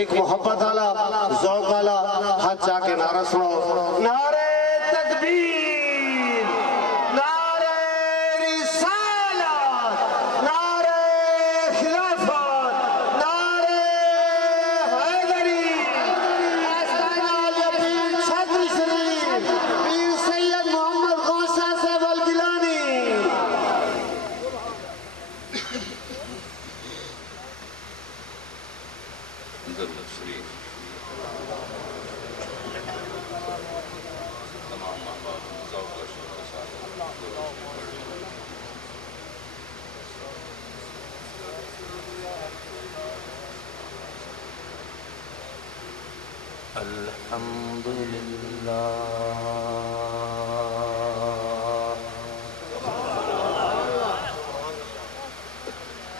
ایک محبت والا ذوق والا ہاتھ جا کے نعرہ سنو، نعرہ تکبیر، نعرہ رسالت، نعرہ خلافت، نعرہ حیدری، آستانہ علی پیر چھتری شریف، پیر سید محمد غوثہ صاحب الگیلانی۔ الحمدللہ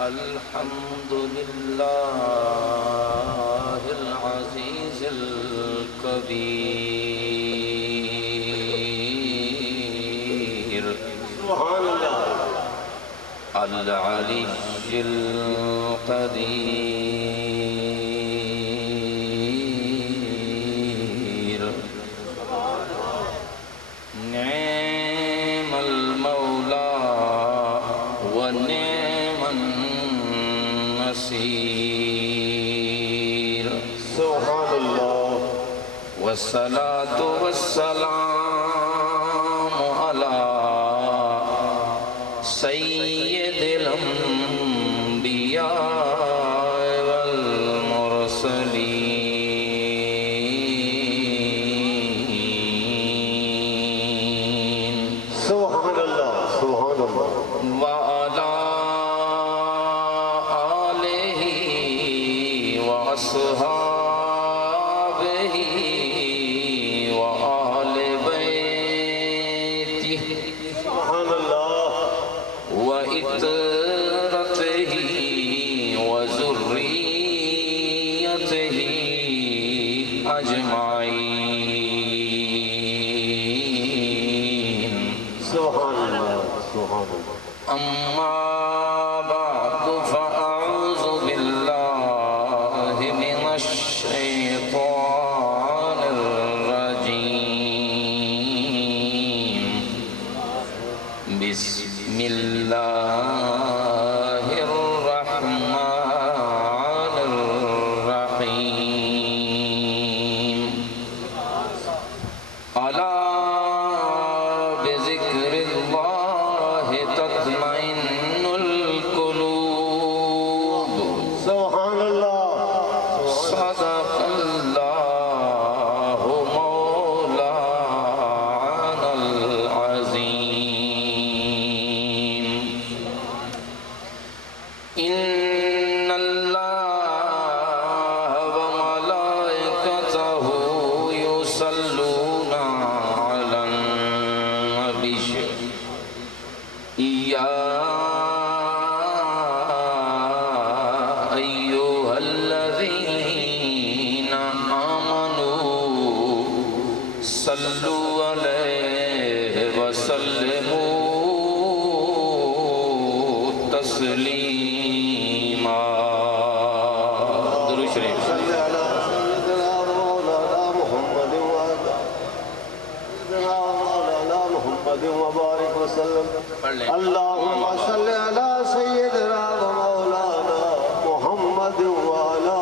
الحمدللہ العزیز الکبیر سبحان اللہ، العلی القدیر نعم المولا ونعم النصير سبحان اللہ، والصلاة والسلام على سيد الأنبياء والمرسلين سبحان اللہ، سبحان اللہ، وعلى آله وأصحابه وآل بيته سبحان اللہ، وإطرته وذريته أجمعين سبحان اللہ، سبحان اللہ۔ أما بعد فأعوذ بالله من الشيطان الرجيم بسم الله الرحمن الرحيم ألا بذكر الله تطمئن القلوب سبحان اللہ، صدق الله مولانا العظيم إن الله وملائكته يصلون على النبي يا أيها الذين آمنوا صلوا عليه وسلموا تسليما درود شریف صلی علی سیدنا مولانا محمد وعلا سیدنا مولانا محمد وبارک وسلم۔ پڑھ لیں اللہم صلی علی سیدنا مولانا محمد وعلا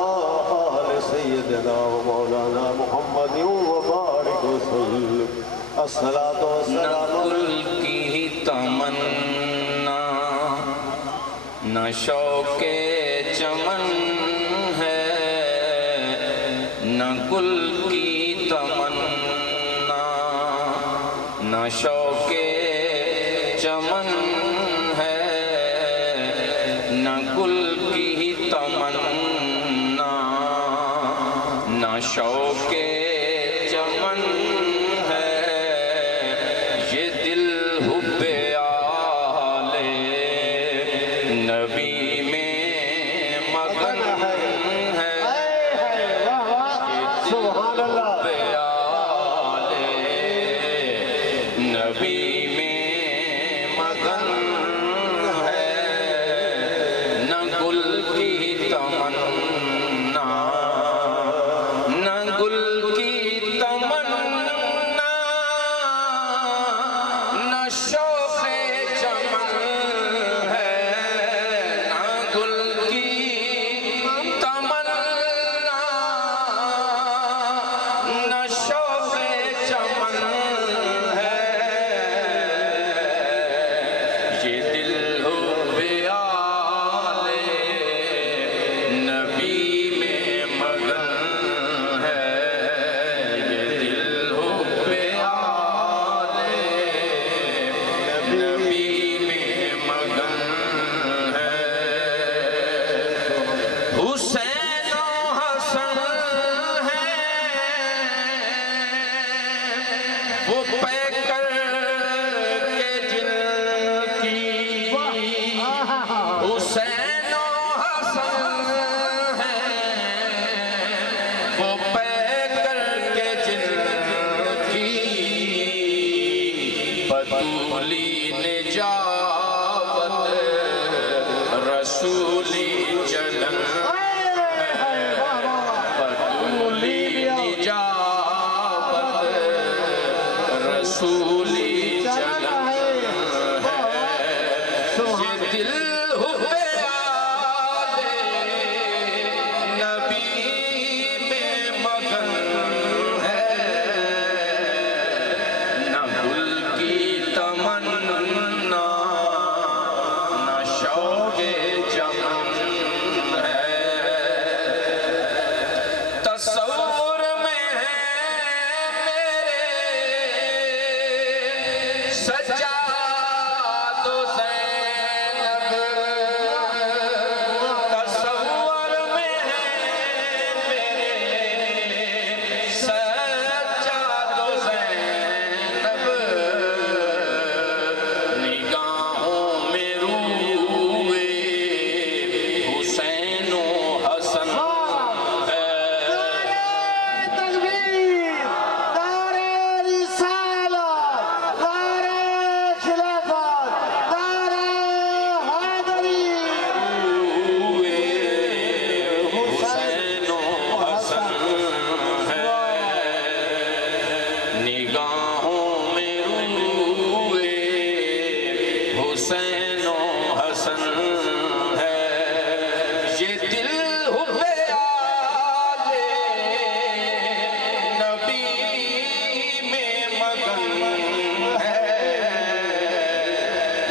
آل سیدنا مولانا محمد وبارک وسلم۔ الصلاة والسلام نہ گل کی تمنا نہ شوق چمن ہے، نہ گل کی تمنا نہ شوق چمن ہے، نہ گل کی تمنا نہ شوق چمن ہے، یہ دل حب آل نبی میں مگن ہے، سبحان اللہ، حب آل نبی میں مگن ہے، نہ گل کی تمنا بطولی نجابت رسولی جلن بطولی نجابت رسولی جلن یہ دل حب آل نبی میں مگن ہے نہ گل کی تمنا نہ شوق چمن ہے تصور میں ہے میرے سجاد و زینب تصور میں ہے میرے سجاد و زینب نگاہوں میں روئے حسین و حسن ہے تکبیر نعرہ رسالت نعرہ خلافت نعرہ حیدری حسین و حسن ہے نگاہوں میں روئے حسین و حسن ہے یہ دل حب آل نبی میں مگن ہے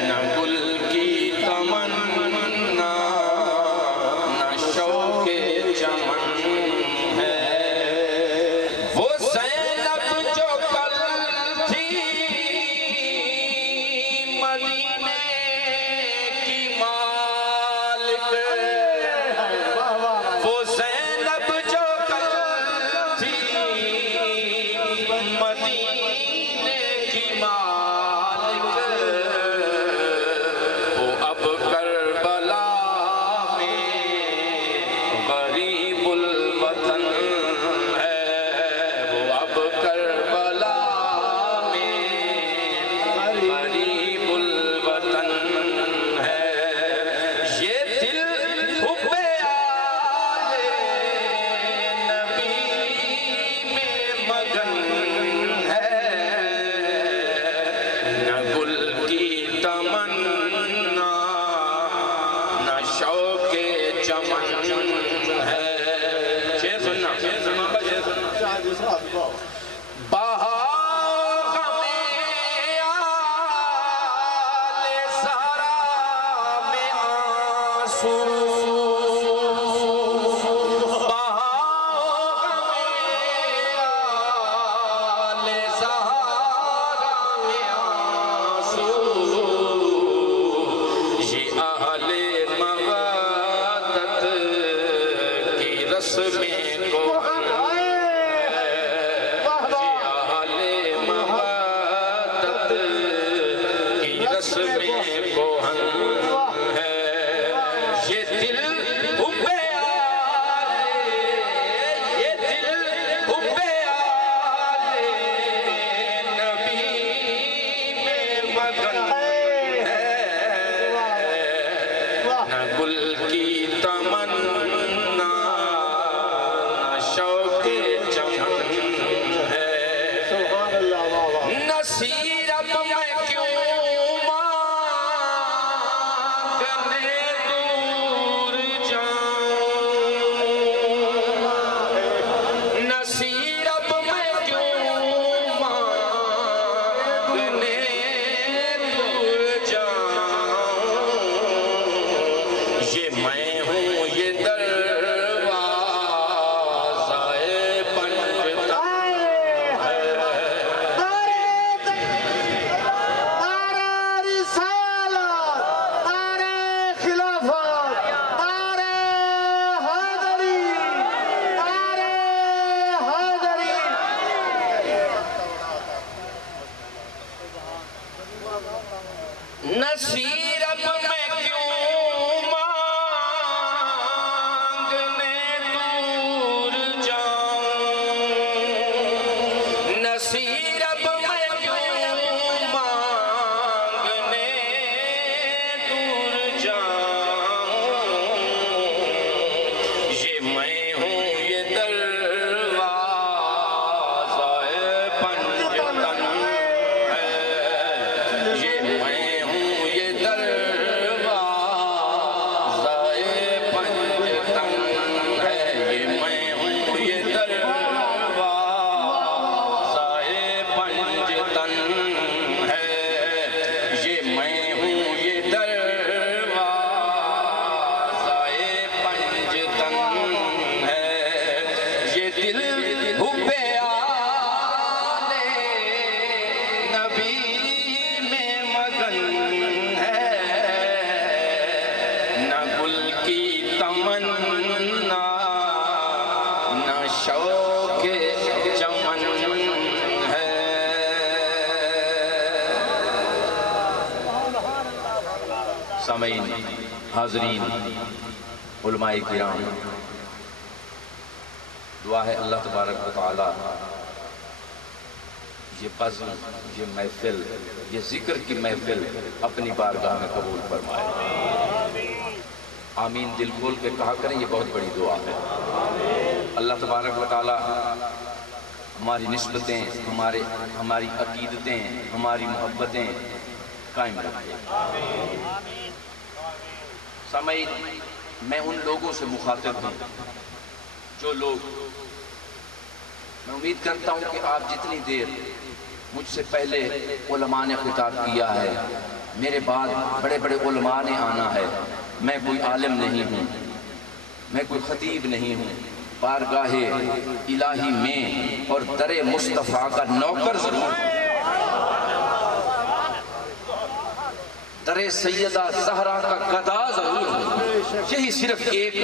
نہ گل کی تمنا نہ شوق چمن ہے وہ زینب جو کل تھی مدینے کی مالک وہ زینب جو کل تھی مدینے کی مالک وہ اب کربلا میں غریب الوطن ہے وہ اب کربلا میں غریب الوطن ہے یہ دل حب آل نبی میں مگن ہے نہ گل کی تمنا نہ شوق چمن ہے شعر سننا باغ میں آل زہرا میں آنسو باغ میں آل زہرا میں آنسو یہ اہل مودت کی رسمیں کوہن اہل مودت کی رسمیں کوہن ہے یہ دل حب آل یہ دل حب آل نبی میں مگن ہے نہ گل کی تمنا نہ شوق چمن ہے نصیرت میں کیوں مانگنے دور جاؤں نصیرت میں کیوں مانگنے دور جاؤں یہ میں ہوں یہ دروازہ پنجتن ہے شوق چمن ہے۔ سامعین، حاضرین، علماء کرام، دعا ہے اللہ تبارک و تعالی یہ بزم، یہ محفل، یہ ذکر کی محفل اپنی بارگاہ میں قبول فرمائے۔ آمین دل کھول کے کہا کریں، یہ بہت بڑی دعا ہے۔ اللہ تبارک و تعالی ہماری نسبتیں، ہماری عقیدتیں، ہماری محبتیں قائم رکھے۔ سامعین، میں ان لوگوں سے مخاطب ہوں جو لوگ، میں امید کرتا ہوں کہ آپ جتنی دیر مجھ سے پہلے علماء نے خطاب کیا ہے، میرے بعد بڑے بڑے علماء نے آنا ہے، میں کوئی عالم نہیں ہوں، میں کوئی خطیب نہیں ہوں، بارگاہ الہی میں اور در مصطفیٰ کا نوکر ضرور ہوں، در سیدہ زہرا کا گدا ضرور ہوں۔ یہی صرف ایک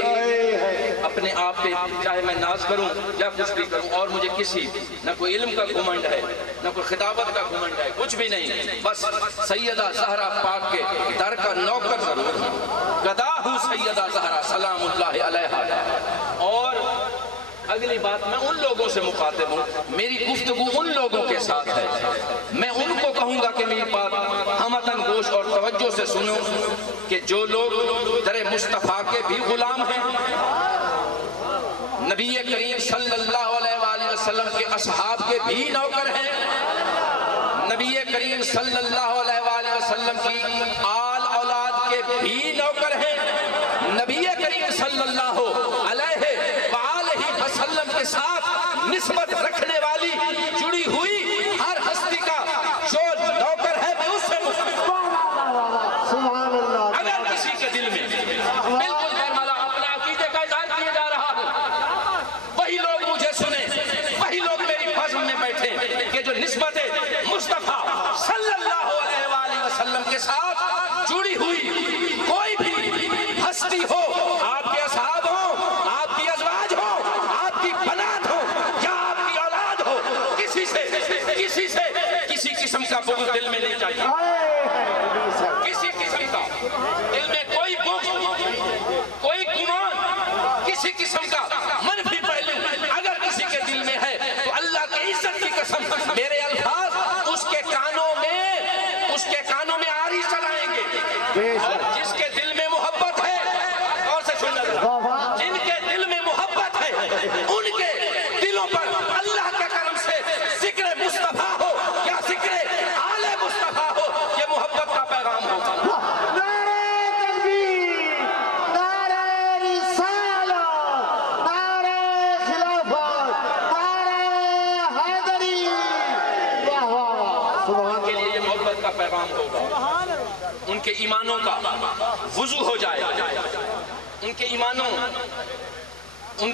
اپنے آپ پہ چاہے میں ناز کروں یا کچھ بھی کروں، اور مجھے کسی نہ کوئی علم کا گھمنڈ ہے، نہ کوئی خطابت کا گھمنڈ ہے، کچھ بھی نہیں، بس سیدہ زہرا پاک کے در کا نوکر ضرور ہوں، گدا ہوں سیدہ زہرا سلام اللہ علیہا۔ اور اگلی بات، میں ان لوگوں سے مخاطب ہوں، میری گفتگو ان لوگوں کے ساتھ ہے، میں ان کو کہوں گا کہ میری بات ہمتن گوش اور توجہ سے سنو، کہ جو لوگ در مصطفیٰ کے بھی غلام ہیں، نبی کریم صلی اللہ علیہ وآلہ وسلم کے اصحاب کے بھی نوکر ہیں، نبی کریم صلی اللہ علیہ وآلہ وسلم کی آل اولاد کے بھی نوکر ہیں، نبی کریم صلی اللہ علیہ وسلم کے ساتھ نسبت رکھنے والی جڑی ہوئی ہر ہستی کا جو نوکر ہے میں اس سے سبحان اللہ۔ اگر کسی کے دل میں بالکل برملا اپنے عقیدے کا اظہار کیے جا رہا ہو، وہی لوگ مجھے سنیں، وہی لوگ میری بزم میں بیٹھیں کہ جو نسبت مصطفیٰ صلی اللہ علیہ وآلہ وسلم کے ساتھ جڑی ہوئی کوئی بھی ہستی ہو، آپ کے اصحاب ہوں، آپ کی ازواج ہو، بنات ہو یا آپ کی اولاد ہو، کسی قسم کا بغض دل میں نہیں چاہیے، کسی قسم کا دل میں کوئی بغض، کوئی گمان، کسی قسم کا منفی پہلو اگر کسی کے دل میں ہے تو اللہ کی عزت کی قسم میرے الفاظ اس کے کانوں میں آری چلائیں گے۔ اور جس کے دل میں محبت ہے، اور سے سن لگا، جن کے دل میں محبت ہے ان کے دلوں پر اللہ کے کرم سے ذکر مصطفیٰ ہو یا ذکر آل مصطفیٰ ہو، یہ محبت کا پیغام ہوگا۔ نعرہ تکبیر، نعرہ رسالت، نعرہ خلافت، نعرہ حیدری، واہ واہ واہ، سبحان کے لیے یہ محبت کا پیغام ہوگا، ان کے ایمانوں کا وضو ہو جائے، ان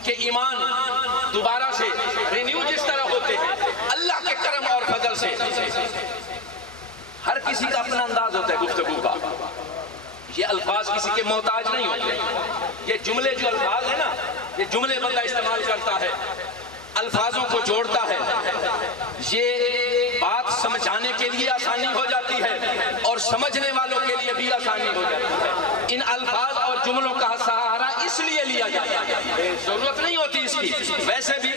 کے ایمان دوبارہ سے رینیو جس طرح ہوتے ہیں اللہ کے کرم اور فضل سے۔ ہر کسی کا اپنا انداز ہوتا ہے گفتگو کا، یہ الفاظ کسی کے محتاج نہیں ہوتے، یہ جملے جو الفاظ ہیں نا، یہ جملے بندہ استعمال کرتا ہے، الفاظوں کو جوڑتا ہے، یہ بات سمجھانے کے لیے آسانی ہو جاتی ہے اور سمجھنے والوں کے لیے بھی آسانی ہو جاتی ہے۔ ان الفاظ اور جملوں کا سہارا اس لیے لیا جاتا ہے، ضرورت نہیں ہوتی اس کی، ویسے بھی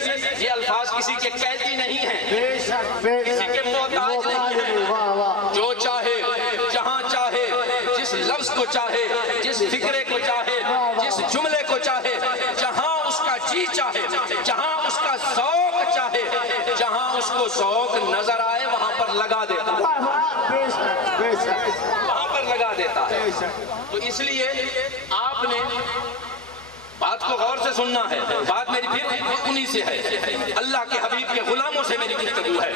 یہ الفاظ کسی کے قیدی نہیں ہیں، کسی کے محتاج نہیں ہیں، جو چاہے جہاں چاہے جس لفظ کو چاہے جس فکرے کو چاہے جس جملے کو چاہے جہاں اس کا جی چاہے جہاں اس کا ذوق چاہے جہاں اس کو ذوق نظر آئے وہاں پر لگا دیتا ہے، وہاں پر لگا دیتا ہے۔ تو اس لیے آپ نے بات کو غور سے سننا ہے، بات میری پھر انہی سے ہے، اللہ کے حبیب کے غلاموں سے میری گفتگو ہے۔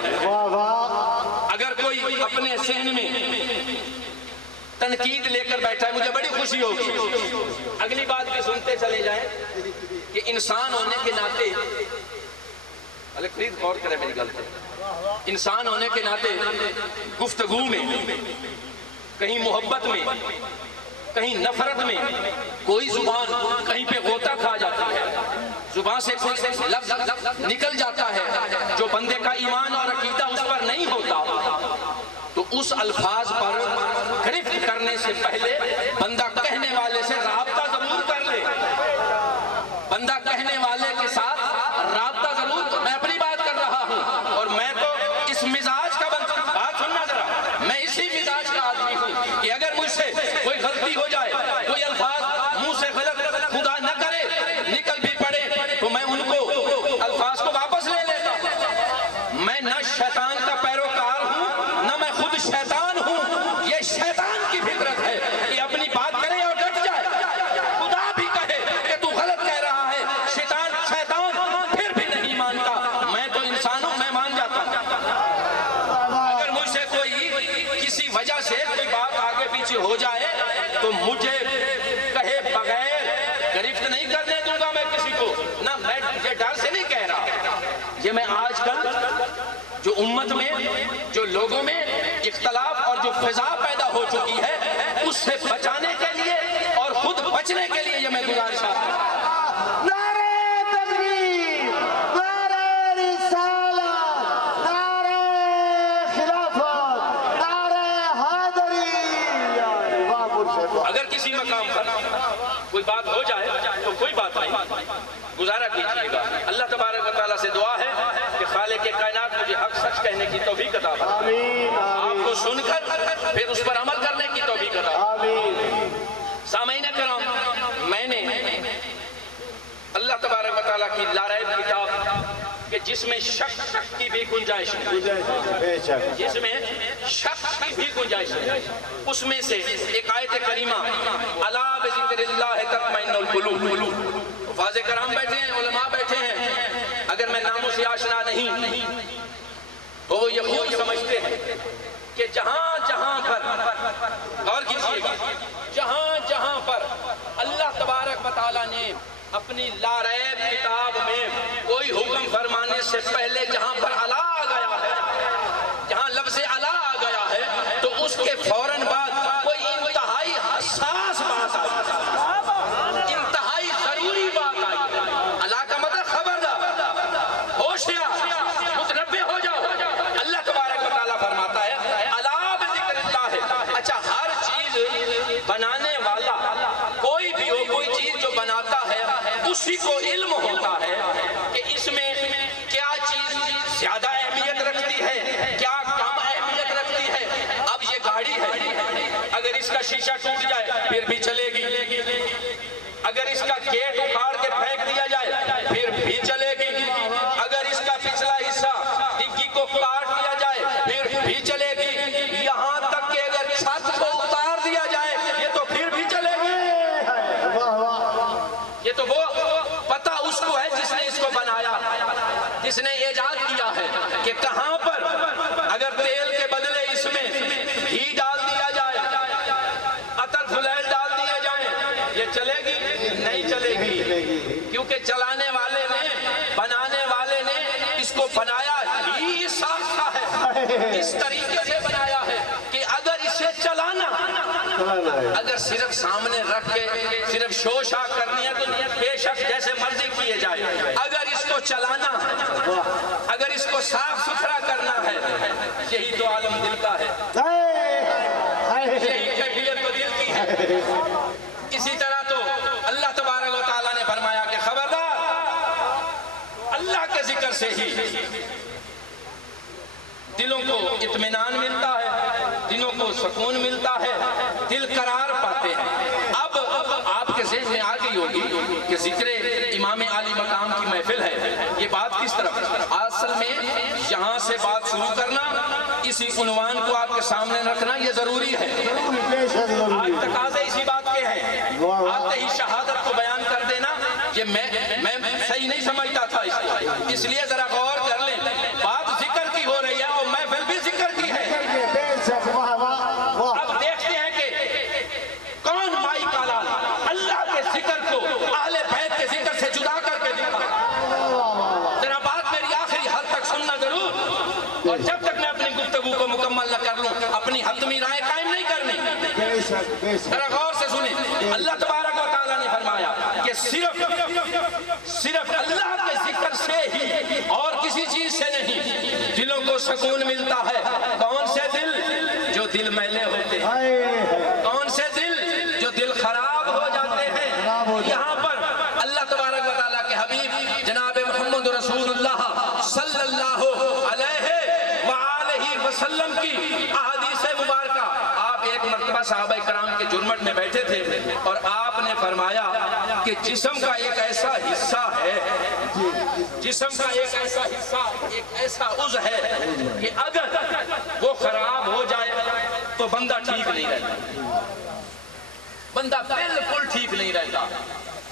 اگر کوئی اپنے ذہن میں تنقید لے کر بیٹھا ہے مجھے بڑی خوشی ہوگی، اگلی بات بھی سنتے چلے جائیں کہ انسان ہونے کے ناطے، فرید غور کرے میری غلطی، انسان ہونے کے ناطے گفتگو میں کہیں محبت میں کہیں نفرت میں کوئی زبان کہیں پہ غوطہ کھا جاتی ہے، زبان سے کوئی لفظ نکل جاتا ہے جو بندے کا ایمان اور عقیدہ اس پر نہیں ہوتا تو اس الفاظ پر گرفت کرنے سے پہلے بندہ کہنے والے سے رابطہ ضرور کر لے. بندہ کہنے والے کے ساتھ رابطہ ضرور. میں اپنی بات کر رہا ہوں اور میں تو اس مزاج کا بات سننا ذرا, میں اسی مزاج کا آدمی ہوں کہ اگر مجھ سے کوئی غلطی ہو جائے, کوئی الفاظ منہ سے غلط خدا نہ کرے نکل بھی پڑے تو میں ان کو الفاظ کو واپس لے لیتا ہوں. میں نہ شیطان کا پیروکار ہوں نہ میں خود شیطان ہوں. یہ شیطان کی فطرت ہے کہ اپنی بات کرے اور ڈٹ جائے. خدا بھی کہے کہ تو غلط کہہ رہا ہے, شیطان پھر بھی نہیں مانتا. میں تو انسان ہوں, میں مان جاتا ہوں. اگر مجھ سے کوئی کسی وجہ سے کوئی بات آگے پیچھے ہو جائے تو مجھے کہے بغیر گرفت نہیں کرنے دوں گا میں کسی کو. نہ میں یہ ڈر سے نہیں کہہ رہا. یہ میں آج کل جو امت میں جو لوگوں میں اختلاف اور جو فضا پیدا ہو چکی ہے اس سے بچانے کے لیے اور خود بچنے کے لیے یہ میں گزارش کرتا ہوں. نعرہ تکبیر, نعرہ رسالت, نعرہ خلافت, نعرہ حیدری. واہ مرشد. اگر کسی مقام پر کوئی بات ہو جائے تو کوئی بات نہیں, گزارا کیجیے گا. اللہ تبارک و تعالیٰ سے دعا ہے کہ خالق کائنات مجھے حق سچ کہنے کی توفیق عطا فرمائے, آپ کو سن کر پھر اس پر عمل کرنے کی توفیق عطا فرمائے. سامعین کرام, میں نے اللہ تبارک و تعالیٰ کی لاریب کتاب کہ جس میں شک کی بھی گنجائش ہے, جس میں شک کی بھی گنجائش ہے, اس میں سے ایک آیت کریمہ الا بذکر اللہ تطمئن القلوب. فاضل کرام بیٹھے ہیں, علماء بیٹھے ہیں, اگر میں ناموں سے آشنا نہیں تو وہ یہ خوب سمجھتے ہیں کہ جہاں جہاں پر غور کیجیے گا, جہاں جہاں پر اللہ تبارک و تعالیٰ نے اپنی لاریب کتاب میں کوئی حکم فرمانے سے پہلے جہاں پر الا آ گیا ہے, جہاں لفظ الا آ گیا ہے تو اس کے فوراً بعد کوئی انتہائی حساس بات آئی, انتہائی ضروری بات آئی. الا کا مطلب خبردار, ہوشیار, متنبہ ہو جاؤ. اللہ تبارک و تعالیٰ فرماتا ہے الا بذکر اللہ. اچھا, ہر چیز بنانے والا کوئی بھی ہو, کوئی چیز جو بناتا ہے اسی کو علم ہوتا ہے کہ اس میں کیا چیز زیادہ اہمیت رکھتی ہے, کیا کم اہمیت رکھتی ہے. اب یہ گاڑی ہے, اگر اس کا شیشہ ٹوٹ جائے پھر بھی چلے گی, اگر اس کا گیٹ اکھاڑ کے پھینک دیا جائے پھر بھی چلے گی, اگر اس کا پچھلا حصہ ڈگی کو کاٹ دیا جائے پھر بھی چلے گی, یہاں تک کہ اگر چھت کو اتار دیا جائے یہ تو پھر بھی چلے گی. یہ تو وہ پتہ اس کو ہے جس نے اس کو بنایا, جس نے ایجاد کیا ہے کہ کہاں پر اگر تیل کے بدلے اس میں گھی ڈال دیا جائے, عطر فلیل ڈال دیا جائے, یہ چلے گی نہیں چلے گی, کیونکہ چلانے والے نے, بنانے والے نے اس کو بنایا ہی ساختہ ہے, اس طریقے سے بنایا ہے کہ اگر اسے چلانا, اگر صرف سامنے رکھ کے صرف شوشا کرنی ہے تو بے شک جیسے مرضی کیے جائے. اگر اس کو چلانا ہے, اگر اس کو صاف ستھرا کرنا ہے, یہی تو عالم دل کا ہے, یہی کیفیت تو دل کی ہے. اسی طرح تو اللہ تبارک و تعالیٰ نے فرمایا کہ خبردار, اللہ کے ذکر سے ہی دلوں کو اطمینان ملتا ہے, دلوں کو سکون ملتا ہے, دل قرار پاتے ہیں. اب آپ کے ذہن میں آ گئی ہوگی کہ ذکر امام عالی مقام کی محفل ہے, یہ بات کس طرف. اصل میں یہاں سے بات شروع کرنا, اسی عنوان کو آپ کے سامنے رکھنا یہ ضروری ہے. آج تقاضے اسی بات کے ہیں, آتے ہی شہادت کو بیان کر دینا یہ میں صحیح نہیں سمجھتا تھا. اس لیے ذرا غور کر لیں, بات ذکر کی ہو رہی ہے اور محفل بھی ذکر کی ہے. اب دیکھتے ہیں کہ کون مائی کالا اللہ کے ذکر کو اہل بیت کے ذکر سے جدا کر کے دکھا. ذرا بات میری آخری حد تک سننا ضرور, اور جب تک میں اپنی گفتگو کو مکمل نہ کر لوں اپنی حتمی رائے قائم نہیں کرنی. ذرا غور سے سنیں, اللہ تبارک و تعالیٰ نے فرمایا کہ صرف اللہ فرمایا کہ جسم کا ایک ایسا حصہ ہے، جسم کا ایک ایسا حصہ، ایک ایسا عضو ہے کہ اگر وہ خراب ہو جائے تو بندہ ٹھیک نہیں رہتا، بندہ بالکل ٹھیک نہیں رہتا۔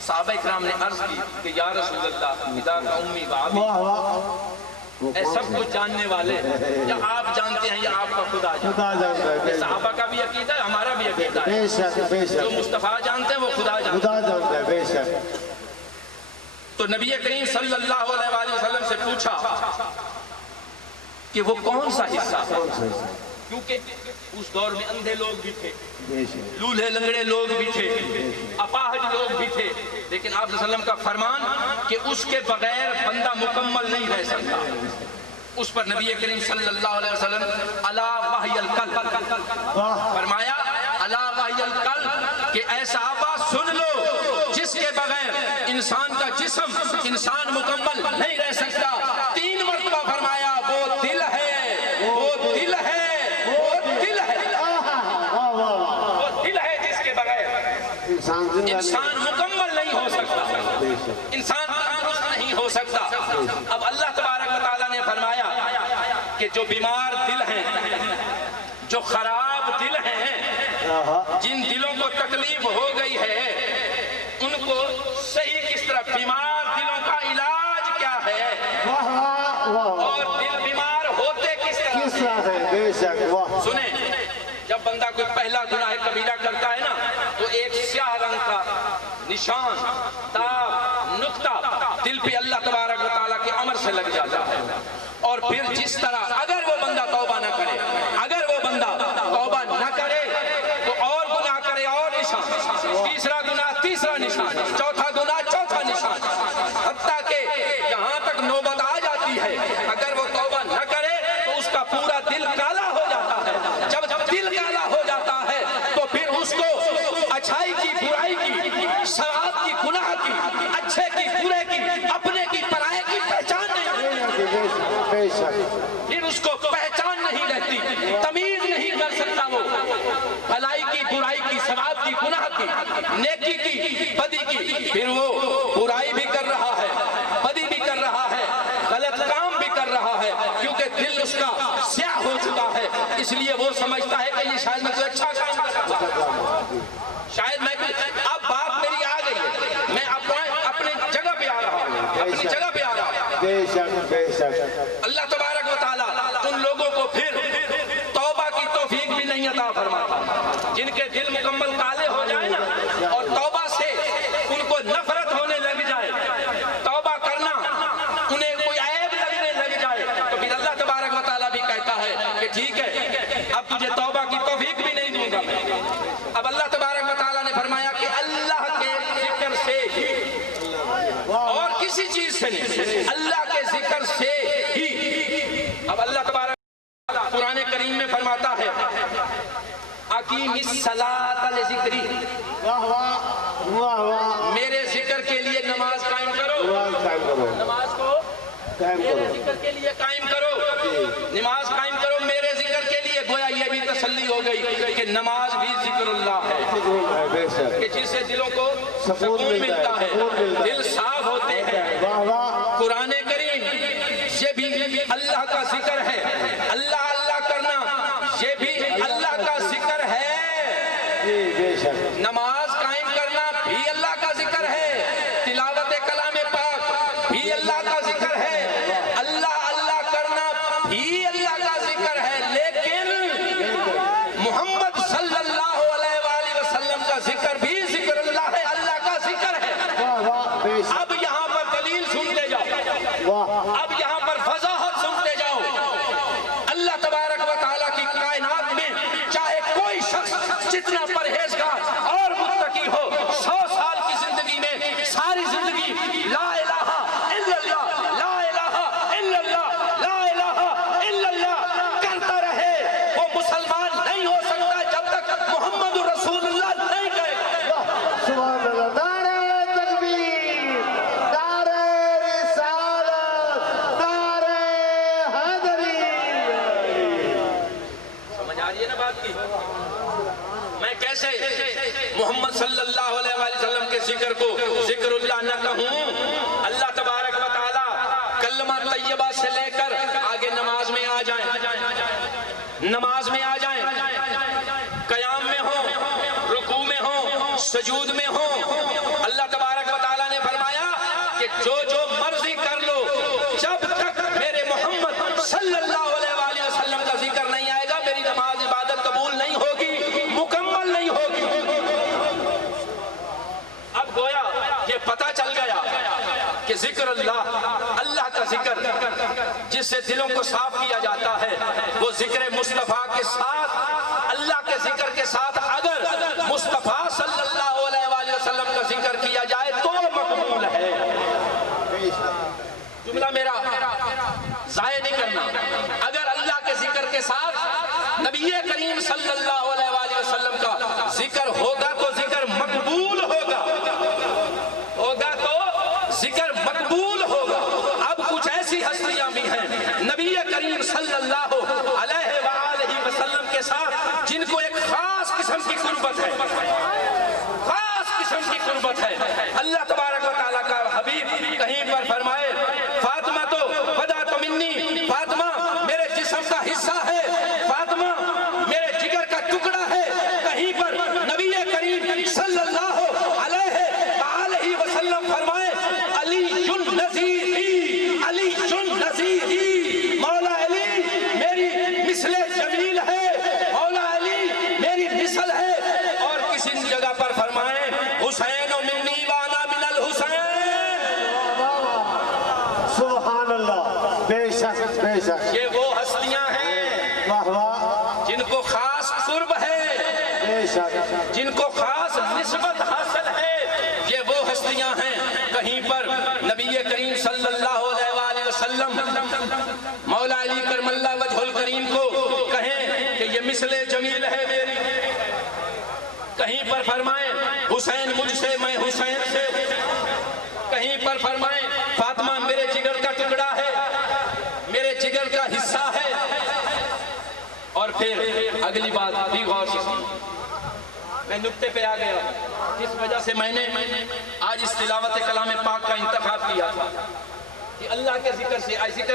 صحابہ اکرام نے عرض کی کہ یا رسول اللہ اذا کا امی و ابی، اے سب کچھ جاننے والے، یا آپ جانتے ہیں یا آپ کا خدا جانتا ہے؟ یہ صحابہ کا بھی عقیدہ ہے، ہمارا بھی عقیدہ ہے، بے شک بے شک، جو مصطفیٰ جانتے ہیں وہ خدا جانتے ہیں۔ خدا جانتا ہے، بے شک۔ تو نبی کریم صلی اللہ علیہ وآلہ وسلم سے پوچھا کہ وہ کون سا حصہ ہے، کیونکہ اس دور میں اندھے لوگ بھی تھے، لولہے لنگڑے لوگ بھی تھے، اپاہج لوگ بھی تھے، لیکن آپ صلی اللہ علیہ وسلم کا فرمان کہ اس کے بغیر بندہ مکمل نہیں رہ سکتا۔ اس پر نبی کریم صلی اللہ علیہ وسلم الا وحی القلب فرمایا، الا وحی القلب کہ اے صحابہ سن لو، جس کے بغیر انسان کا جسم، انسان مکمل نہیں رہ سکتا۔ 3 مرتبہ فرمایا وہ دل ہے، وہ دل ہے، وہ دل ہے، وہ دل ہے جس کے بغیر انسان مکمل نہیں ہو سکتا، انسان تندرست نہیں ہو سکتا۔ اب اللہ تبارک و تعالیٰ نے فرمایا کہ جو بیمار دل ہیں، جو خراب دل ہیں، جن دلوں کو تکلیف ہو گئی ہے، ان کو صحیح کس طرح، بیمار دلوں کا علاج کیا ہے، اور دل بیمار ہوتے کس طرح ہے، بے شک۔ سنیں، جب بندہ کوئی پہلا گناہ کبیرہ کرتا ہے نا تو ایک سیاہ رنگ کا نشان، داغ، نقطہ دل پہ اللہ تبارک و تعالیٰ کے امر سے لگ جاتا ہے، اور پھر جس طرح اگر وہ بندہ توبہ نہ کرے، اگر وہ بندہ توبہ نہ کرے تو اور گناہ کرے اور نشان، تیسرا گناہ تیسرا نشان، چوتھا گناہ چوتھا نشان، حتیٰ کہ یہاں تک نوبت آ جاتی ہے اگر وہ توبہ نہ کرے تو اس کا پورا دل کالا ہو جاتا ہے۔ جب دل کالا ہو جاتا ہے تو پھر اس کو اچھائی کی، برائی کی، ثواب کی، گناہ کی، اچھے کی، برے کی، اپنے کی، پرائے کی پہچان نہیں رہتی، پھر اس کو پہچان نہیں رہتی، تمیز نہیں کر سکتا وہ بھلائی کی، برائی کی، ثواب کی، گناہ کی، نیکی کی، بدی کی، پھر وہ برائی بھی کر رہا ہے، بدی بھی کر رہا ہے، غلط کام بھی کر رہا ہے، کیونکہ دل اس کا سیاہ ہو چکا ہے۔ اس لیے وہ سمجھتا ہے کہ یہ شاید میں کوئی اچھا کام کر رہا ہوں، شاید میں اب بات میری آ گئی ہے، میں اپنی جگہ پہ آ رہا ہوں، اپنی جگہ پہ آ رہا ہوں۔ بے شک بے شک۔ اللہ تبارک و تعالیٰ ان لوگوں کو پھر توبہ کی توفیق بھی نہیں عطا فرماتا، جن کے دل مکمل کالے ہو جائیں نا اور توبہ سے ان کو نفرت ہونے لگ جائے، توبہ کرنا انہیں کوئی عیب لگنے لگ جائے، تو پھر اللہ تبارک و تعالیٰ بھی کہتا ہے کہ ٹھیک ہے اب تجھے توبہ کی توفیق بھی نہیں دوں گا۔ اب اللہ تبارک و تعالیٰ نے فرمایا کہ اللہ کے ذکر سے ہی، اور کسی چیز سے نہیں، اللہ کے ذکر سے ہی۔ اب اللہ تبارک قرآن کریم میں فرماتا ہے اقیم الصلاۃ لذکری، میرے ذکر کے لیے نماز قائم کرو، نماز کو میرے ذکر کے لیے قائم کرو، نماز قائم کرو میرے ذکر کے لیے۔ گویا یہ بھی تسلی ہو گئی کہ نماز بھی ذکر اللہ ہے، کہ جس سے دلوں کو سکون ملتا ہے، دل صاف ہوتے ہیں۔ قرآن کریم یہ بھی اللہ کا ذکر ہے، اللہ اللہ کرنا یہ بھی اللہ کا ذکر ہے، نماز قائم کرنا بھی اللہ کا ذکر ہے، تلاوت کلام پاک بھی اللہ کا ذکر ہے، اللہ اللہ کرنا بھی اللہ کا ذکر ہے، لیکن محمد صلی اللہ علیہ وآلہ وسلم کا ذکر بھی ذکر اللہ ہے، اللہ کا ذکر ہے۔ اب یہاں پر دلیل سنتے جاؤ، اب یہاں پر وضاحت سنتے جاؤ۔ اللہ تبارک و تعالیٰ کی کائنات میں چاہے کوئی شخص جتنا پرہیزگار اور متقی ہو، 100 سال کی زندگی میں ساری زندگی لا الہ الا اللہ، لا الہ الا اللہ، لا الہ الا اللہ کرتا رہے، وہ مسلمان نہیں ہو سکتا جب تک محمد رسول اللہ نہیں کہے گا۔ سبحان اللہ، نعرہ تکبیر، نعرہ رسالت، نعرہ حیدری۔ سمجھ آ رہی ہے نا بات کی؟ میں کیسے محمد صلی اللہ علیہ وسلم ذکر کو ذکر اللہ نہ کہوں؟ اللہ تبارک و تعالی کلمہ طیبہ سے لے کر آگے نماز میں آ جائیں، نماز میں آ جائیں، قیام میں ہوں، رکوع میں ہوں، سجود میں ہوں، اللہ تبارک و تعالی نے فرمایا کہ جو مرضی کر لو، جب تک میرے محمد صلی اللہ علیہ وآلہ وسلم کا ذکر نہیں آئے گا میری نماز عبادت قبول نہیں ہوگی، مکمل نہیں ہوگی۔ اب گویا یہ پتہ چل گیا کہ ذکر اللہ کا ذکر جس سے دلوں کو صاف کیا جاتا ہے، وہ ذکر مصطفیٰ کے ساتھ، اللہ کے ذکر کے ساتھ اگر مصطفیٰ صلی اللہ علیہ وآلہ وسلم کا ذکر کیا جائے تو مقبول ہے۔ جملہ میرا ضائع نہیں کرنا، اگر اللہ کے ذکر کے ساتھ نبی کریم صلی اللہ علیہ وآلہ وسلم کا ذکر ہوگا تو ذکر مقبول ہوگا، تو ذکر مقبول ہوگا۔ اب کچھ ایسی ہستیاں بھی ہیں نبی کریم صلی اللہ علیہ وآلہ وسلم کے ساتھ جن کو ایک خاص قسم کی قربت ہے، خاص قسم کی قربت ہے۔ اللہ تبارک و تعالیٰ کا حبیب کہیں پر فرمائے فاطمہ تو بدا تو منی، فاطمہ میرے جسم کا حصہ ہے، فاطمہ میرے جگر کا ٹکڑا ہے۔ کہیں پر نبی کریم صلی اللہ علیہ وآلہ وسلم فرمائے علی نظیری، علی نظیری، مولا علی میری مثل جمیل ہے، مولا علی میری مثل ہے۔ اور کسی جگہ پر فرمائے حسین منی وانا من الحسین۔ سبحان اللہ، بے شک بے شک، یہ وہ ہستیاں ہیں واہ واہ، جن کو خاص قرب ہے، بے شک، جن کو خاص نسبت حاصل ہے، یہ وہ ہستیاں ہیں۔ کہیں پر نبی کریم صلی اللہ علیہ وآلہ وسلم مولا علی کرم اللہ وجہ الکریم کو کہیں کہ یہ مثل جمیل ہے میری، کہیں پر فرمائیں حسین مجھ سے میں حسین سے، کہیں پر فرمائیں فاطمہ میرے جگر کا ٹکڑا ہے، میرے جگر کا حصہ ہے۔ اور پھر اگلی بات بھی غور سے، میں نکتے پہ آ گیا جس وجہ سے میں نے آج اس تلاوت کلام پاک کا انتخاب کیا تھا کہ اللہ کے ذکر سے، ذکر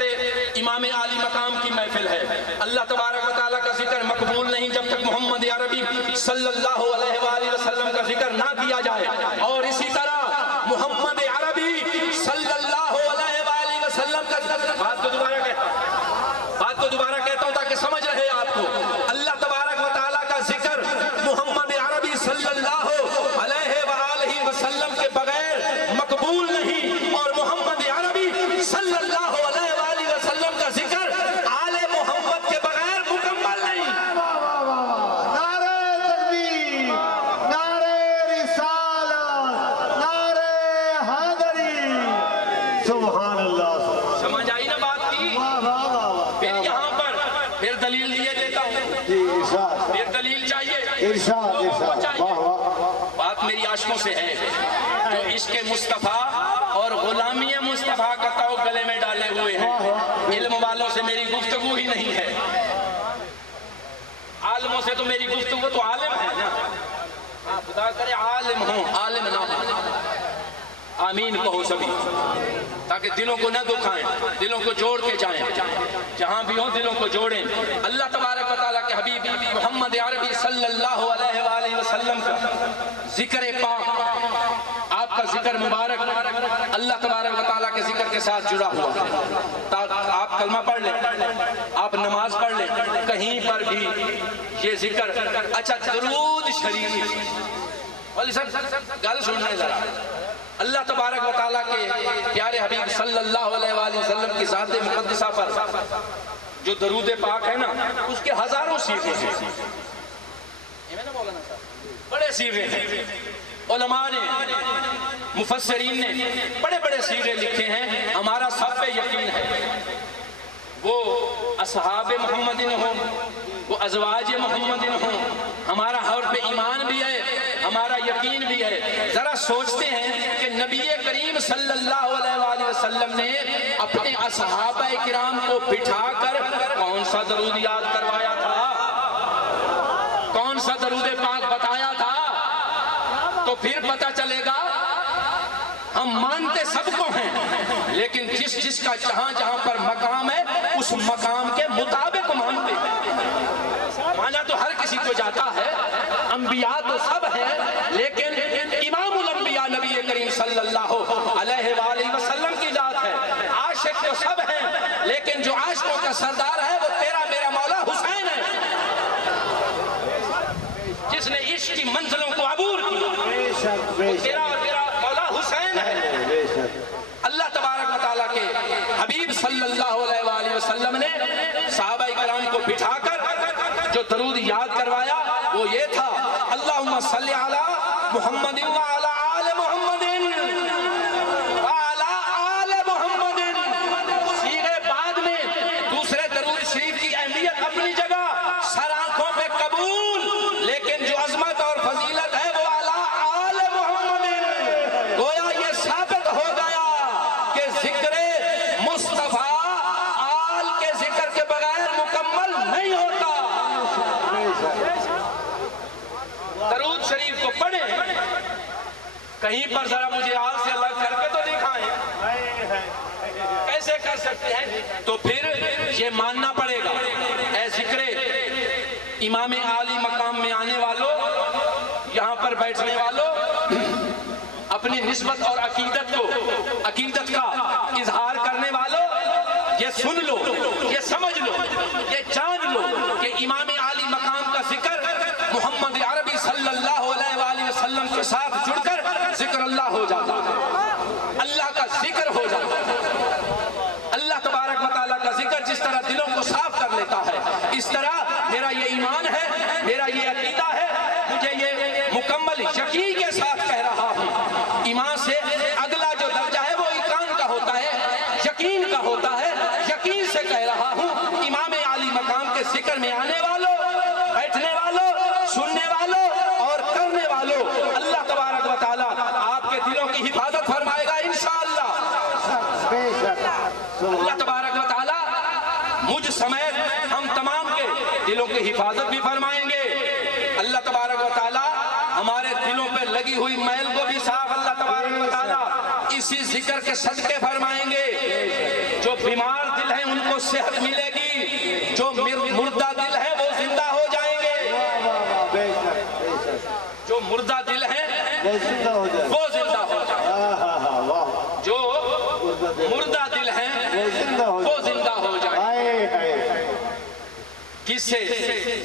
امام عالی مقام کی محفل ہے، اللہ تبارک و تعالیٰ کا ذکر مقبول نہیں جب تک محمد عربی صلی اللہ علیہ وآلہ وسلم کا ذکر نہ کیا جائے۔ اور اسی طرح محمد عربی صلی اللہ علیہ وآلہ وسلم کا بات کو دوبارہ کہتا ہوں تاکہ سمجھ رہے آپ کو، اللہ تبارک و تعالیٰ کا ذکر محمد عربی صلی اللہ علیہ وآلہ وسلم کے بغیر مقبول نہیں، اور محمد عربی صلی اللہ علیہ وآلہ وسلم کا ذکر آل محمد کے بغیر مکمل نہیں۔ نعرہ تکبیر، نعرہ رسالت، نعرہ حیدری، سبحان اللہ۔ سمجھ آئی نا بات کی؟ واہ واہ واہ، پھر یہاں پر پھر دلیل لیے دیتا ہوں، جی ارشاد پھر دلیل چاہیے، ارشاد ارشاد، واہ واہ، بات میری عاشقوں سے ہے جو عشق مصطفیٰ اور غلامی مصطفیٰ کا توق گلے میں ڈالے ہوئے ہیں۔ علم والوں سے میری گفتگو ہی نہیں ہے، عالموں سے تو میری گفتگو تو عالم ہے نا، خدا کرے عالم ہوں عالم نہ ہوں۔ آمین کہو سبھی، تاکہ دلوں کو نہ دکھائیں، دلوں کو جوڑ کے جائیں، جہاں بھی ہوں دلوں کو جوڑیں۔ اللہ تبارک و تعالیٰ کے حبیب محمد عربی صلی اللہ علیہ وآلہ وسلم کا ذکر پاک، آپ کا ذکر مبارک اللہ تبارک و تعالیٰ کے ذکر کے ساتھ جڑا ہوا ہے۔ تاکہ آپ کلمہ پڑھ لیں، آپ نماز پڑھ لیں، کہیں پر بھی یہ ذکر، اچھا درود شریف، والی صاحب گل سننا ہے ذرا، اللہ تبارک و تعالیٰ کے پیارے حبیب صلی اللہ علیہ وآلہ وسلم کی ذات مقدسہ پر جو درود پاک ہے نا، اس کے ہزاروں صیغے ہیں، بڑے صیغے ہیں۔ علماء نے، مفسرین نے بڑے بڑے صیغے لکھے ہیں، ہمارا سب پہ یقین ہے وہ اصحاب محمدin ہوں، وہ ازواج محمدin ہوں، ہمارا ہر پہ ایمان بھی ہے، ہمارا یقین بھی ہے۔ ذرا سوچتے ہیں کہ نبی کریم صلی اللہ علیہ وآلہ وسلم نے اپنے اصحابہ کرام کو بٹھا کر کون سا درود یاد کروایا تھا، کون سا درود پاک بتایا تھا؟ تو پھر پتہ چلے گا ہم مانتے سب کو ہیں، لیکن جس جس کا جہاں جہاں پر مقام ہے اس مقام کے مطابق مانتے ہیں۔ مانا تو ہر کسی کو جاتا ہے، انبیاء تو سب ہیں، لیکن امام الانبیاء نبی کریم صلی اللہ علیہ وآلہ وسلم کی ذات ہے۔ عاشق تو سب ہیں، لیکن جو عاشقوں کا سردار ہے وہ تیرا میرا مولا حسین ہے، جس نے عشق کی منزلوں کو عبور کیا، وہ تیرا اور میرا مولا حسین ہے۔ اللہ تبارک و تعالیٰ کے حبیب صلی اللہ علیہ وآلہ وسلم نے صحابہ کرام کو بٹھا کر جو درود یاد کروایا وہ یہ تھا، اللہم صلی علی محمد وعلی آل محمد وعلی آل محمد۔ سیغے بعد میں دوسرے درود شریف کی اہمیت اپنی جگہ، سر آنکھوں پہ قبول، لیکن جو عظمت اور فضیلت ہے وہ علی آل محمد۔ گویا یہ ثابت ہو گیا کہ ذکر مصطفیٰ آل کے ذکر کے بغیر مکمل نہیں ہوتا۔ درود شریف کو پڑھیں، کہیں پر ذرا مجھے آل سے الگ کر کے تو دکھائیں، کیسے کر سکتے ہیں؟ تو پھر یہ ماننا پڑے گا، اے ذکر امام عالی مقام میں آنے والوں، یہاں پر بیٹھنے والوں، اپنی نسبت اور عقیدت کا اظہار کرنے والوں، یہ سن لو، یہ سمجھ لو، یہ جان لو کہ امام عالی مقام کا ذکر محمد عربی صلی اللہ علیہ وآلہ وسلم کے ساتھ جڑ کر ذکر اللہ ہو جاتا ہے، اللہ کا ذکر ہو جاتا ہے۔ اللہ تبارک و تعالیٰ کا ذکر جس طرح دلوں کو صاف کر لیتا ہے، اس طرح میرا یہ ایمان ہے، میرا یہ عقیدہ ہے، مجھے یہ مکمل یقین کے ساتھ کہہ رہا ہوں۔ ایمان سے اگلا جو درجہ ہے وہ ایقان کا ہوتا ہے، یقین کا ہوتا ہے، یقین سے کہہ رہا ہوں امام عالی مقام کے ذکر میں آنے والوں، بیٹھنے والوں، سننے والوں اور کرنے والوں، اللہ تبارک و تعالیٰ آپ کے دلوں کی حفاظت فرمائے گا انشاءاللہ۔ اللہ تبارک و تعالیٰ مجھ سمیت ہم تمام کے دلوں کی حفاظت بھی فرمائیں گے۔ اللہ تبارک و تعالیٰ ہمارے دلوں پہ لگی ہوئی میل کو بھی صاف اللہ تبارک و تعالیٰ اسی ذکر کے صدقے فرمائیں گے۔ جو بیمار دل ہیں ان کو صحت ملے گی، جو مردہ دل ہے وہ زندہ ہو جائیں گے، جو مردہ دل ہیں وہ زندہ ہو جائیں، جو مردہ دل ہیں وہ زندہ ہو جائیں۔ کس سے؟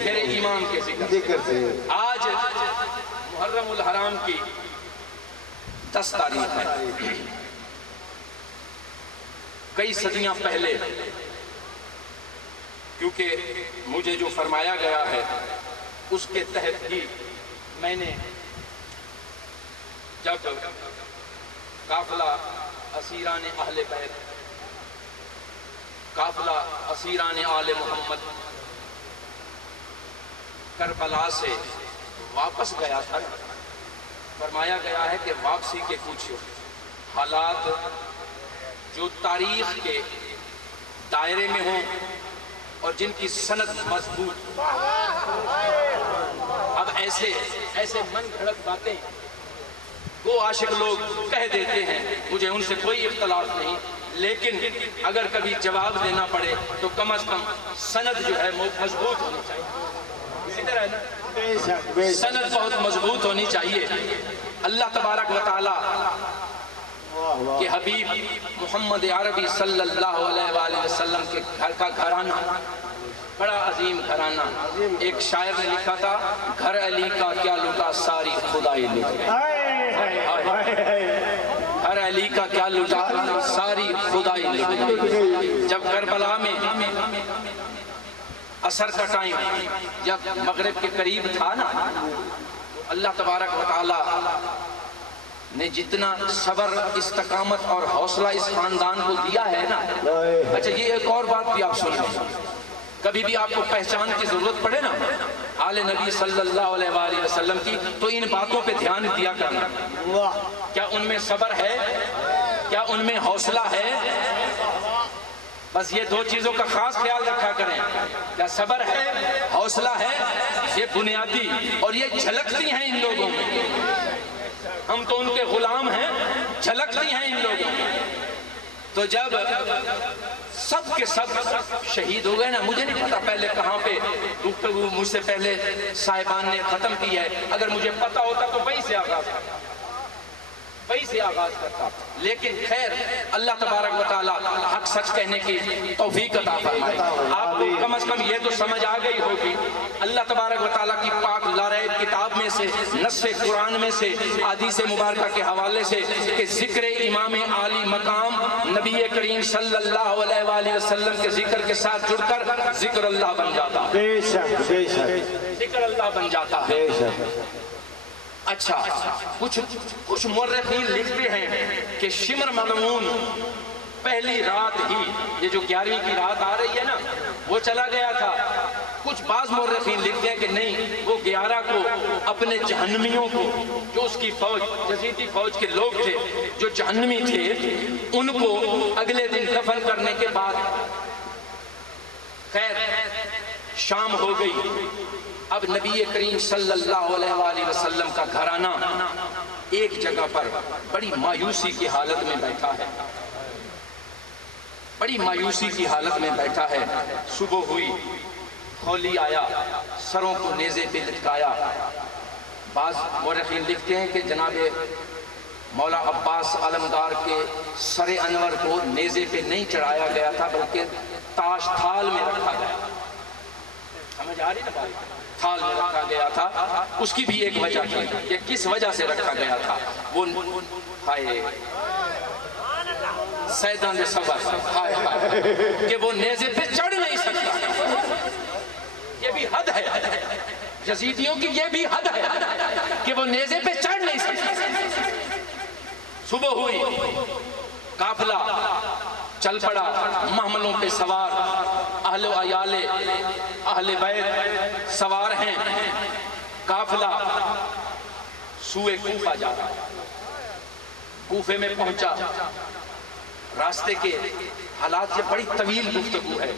میرے امام کے ذکر سے۔ آج محرم الحرام کی 10 تاریخ ہے، کئی صدیاں پہلے، کیونکہ مجھے جو فرمایا گیا ہے اس کے تحت ہی میں نے جب قافلہ اسیران اہل بیت، قافلہ اسیران آل محمد کربلا سے واپس گیا تھا، فرمایا گیا ہے کہ واپسی کے کچھ حالات جو تاریخ کے دائرے میں ہوں اور جن کی سند مضبوط، اب ایسے من گھڑت باتیں وہ عاشق لوگ کہہ دیتے ہیں، مجھے ان سے کوئی اختلاف نہیں، لیکن اگر کبھی جواب دینا پڑے تو کم از کم سند جو ہے مضبوط ہونی چاہیے، اسی طرح ہے نا، سند بہت مضبوط ہونی چاہیے۔ اللہ تبارک و تعالیٰ کہ حبیب محمد عربی صلی اللہ علیہ وآلہ وسلم کے گھر کا گھرانہ بڑا عظیم گھرانہ، ایک شاعر نے لکھا تھا، گھر علی کا کیا لٹا ساری خدائی لٹ گئی، گھر علی کا کیا لٹا ساری خدائی لٹ گئی۔ جب کربلا میں عصر کا ٹائم جب مغرب کے قریب تھا نا، اللہ تبارک و تعالی نے جتنا صبر، استقامت اور حوصلہ اس خاندان کو دیا ہے نا، اچھا یہ ایک اور بات بھی آپ سن لیں، کبھی بھی آپ کو پہچان کی ضرورت پڑے نا آل نبی صلی اللہ علیہ وآلہ وسلم کی، تو ان باتوں پہ دھیان دیا کرنا، کیا ان میں صبر ہے، کیا ان میں حوصلہ ہے، بس یہ دو چیزوں کا خاص خیال رکھا کریں، کیا صبر ہے، حوصلہ ہے، یہ بنیادی اور یہ جھلکتی ہیں ان لوگوں میں، ہم تو ان کے غلام ہیں، جھلکتی ہیں ان لوگوں کی۔ تو جب سب کے سب شہید ہو گئے نا، مجھے نہیں پتا پہلے کہاں پہ گفتگو مجھ سے پہلے صاحبان نے ختم کی ہے، اگر مجھے پتا ہوتا تو وہیں سے آغاز کرتا، لیکن خیر اللہ تبارک و تعالی حق سچ کہنے کی توفیق عطا فرمائے۔ آپ کو کم از کم یہ تو سمجھ آ گئی ہوگی اللہ تبارک و تعالی کی پاک لارائب کتاب میں سے، نص قرآن میں سے، احادیث مبارکہ کے حوالے سے کہ ذکر امام عالی مقام نبی کریم صلی اللہ علیہ وآلہ وسلم کے ذکر کے ساتھ جڑ کر ذکر اللہ بن جاتا ہے، بے شک بے شک ذکر اللہ بن جاتا ہے۔ بے شک۔ اچھا کچھ مورخین لکھتے ہیں کہ شمر ملعون پہلی رات ہی، یہ جو 11ویں کی رات آ رہی ہے نا، وہ چلا گیا تھا۔ کچھ بعض مورخین لکھتے ہیں کہ نہیں، وہ 11 کو اپنے جہنمیوں کو، جو اس کی فوج یزیدی فوج کے لوگ تھے جو جہنمی تھے، ان کو اگلے دن دفن کرنے کے بعد خیر شام ہو گئی۔ اب نبی کریم صلی اللہ علیہ وآلہ وسلم کا گھرانہ ایک جگہ پر بڑی مایوسی کی حالت میں بیٹھا ہے، بڑی مایوسی کی حالت میں بیٹھا ہے۔ صبح ہوئی، خولی آیا، سروں کو نیزے پہ لٹکایا۔ بعض مورخین لکھتے ہیں کہ جناب مولا عباس علمدار کے سر انور کو نیزے پہ نہیں چڑھایا گیا تھا، بلکہ تاش تھال میں رکھا گیا۔ سمجھ آ رہی نا بات؟ تھال میں رکھا گیا تھا۔ اس کی بھی ایک وجہ تھی کہ کس وجہ سے رکھا گیا تھا، وہ سیدان دے صبر کہ وہ نیزے پہ چڑھ نہیں سکتا۔ یہ بھی حد ہے، یزیدیوں کی یہ بھی حد ہے کہ وہ نیزے پہ چڑھ نہیں سکتا۔ صبح ہوئی، قافلہ چل پڑا، محملوں پہ سوار، اہل و عیال اہل بیت سوار ہیں۔ قافلہ سوئے کوفہ جا رہا ہے۔ کوفے میں پہنچا، راستے کے حالات، یہ بڑی طویل گفتگو ہے،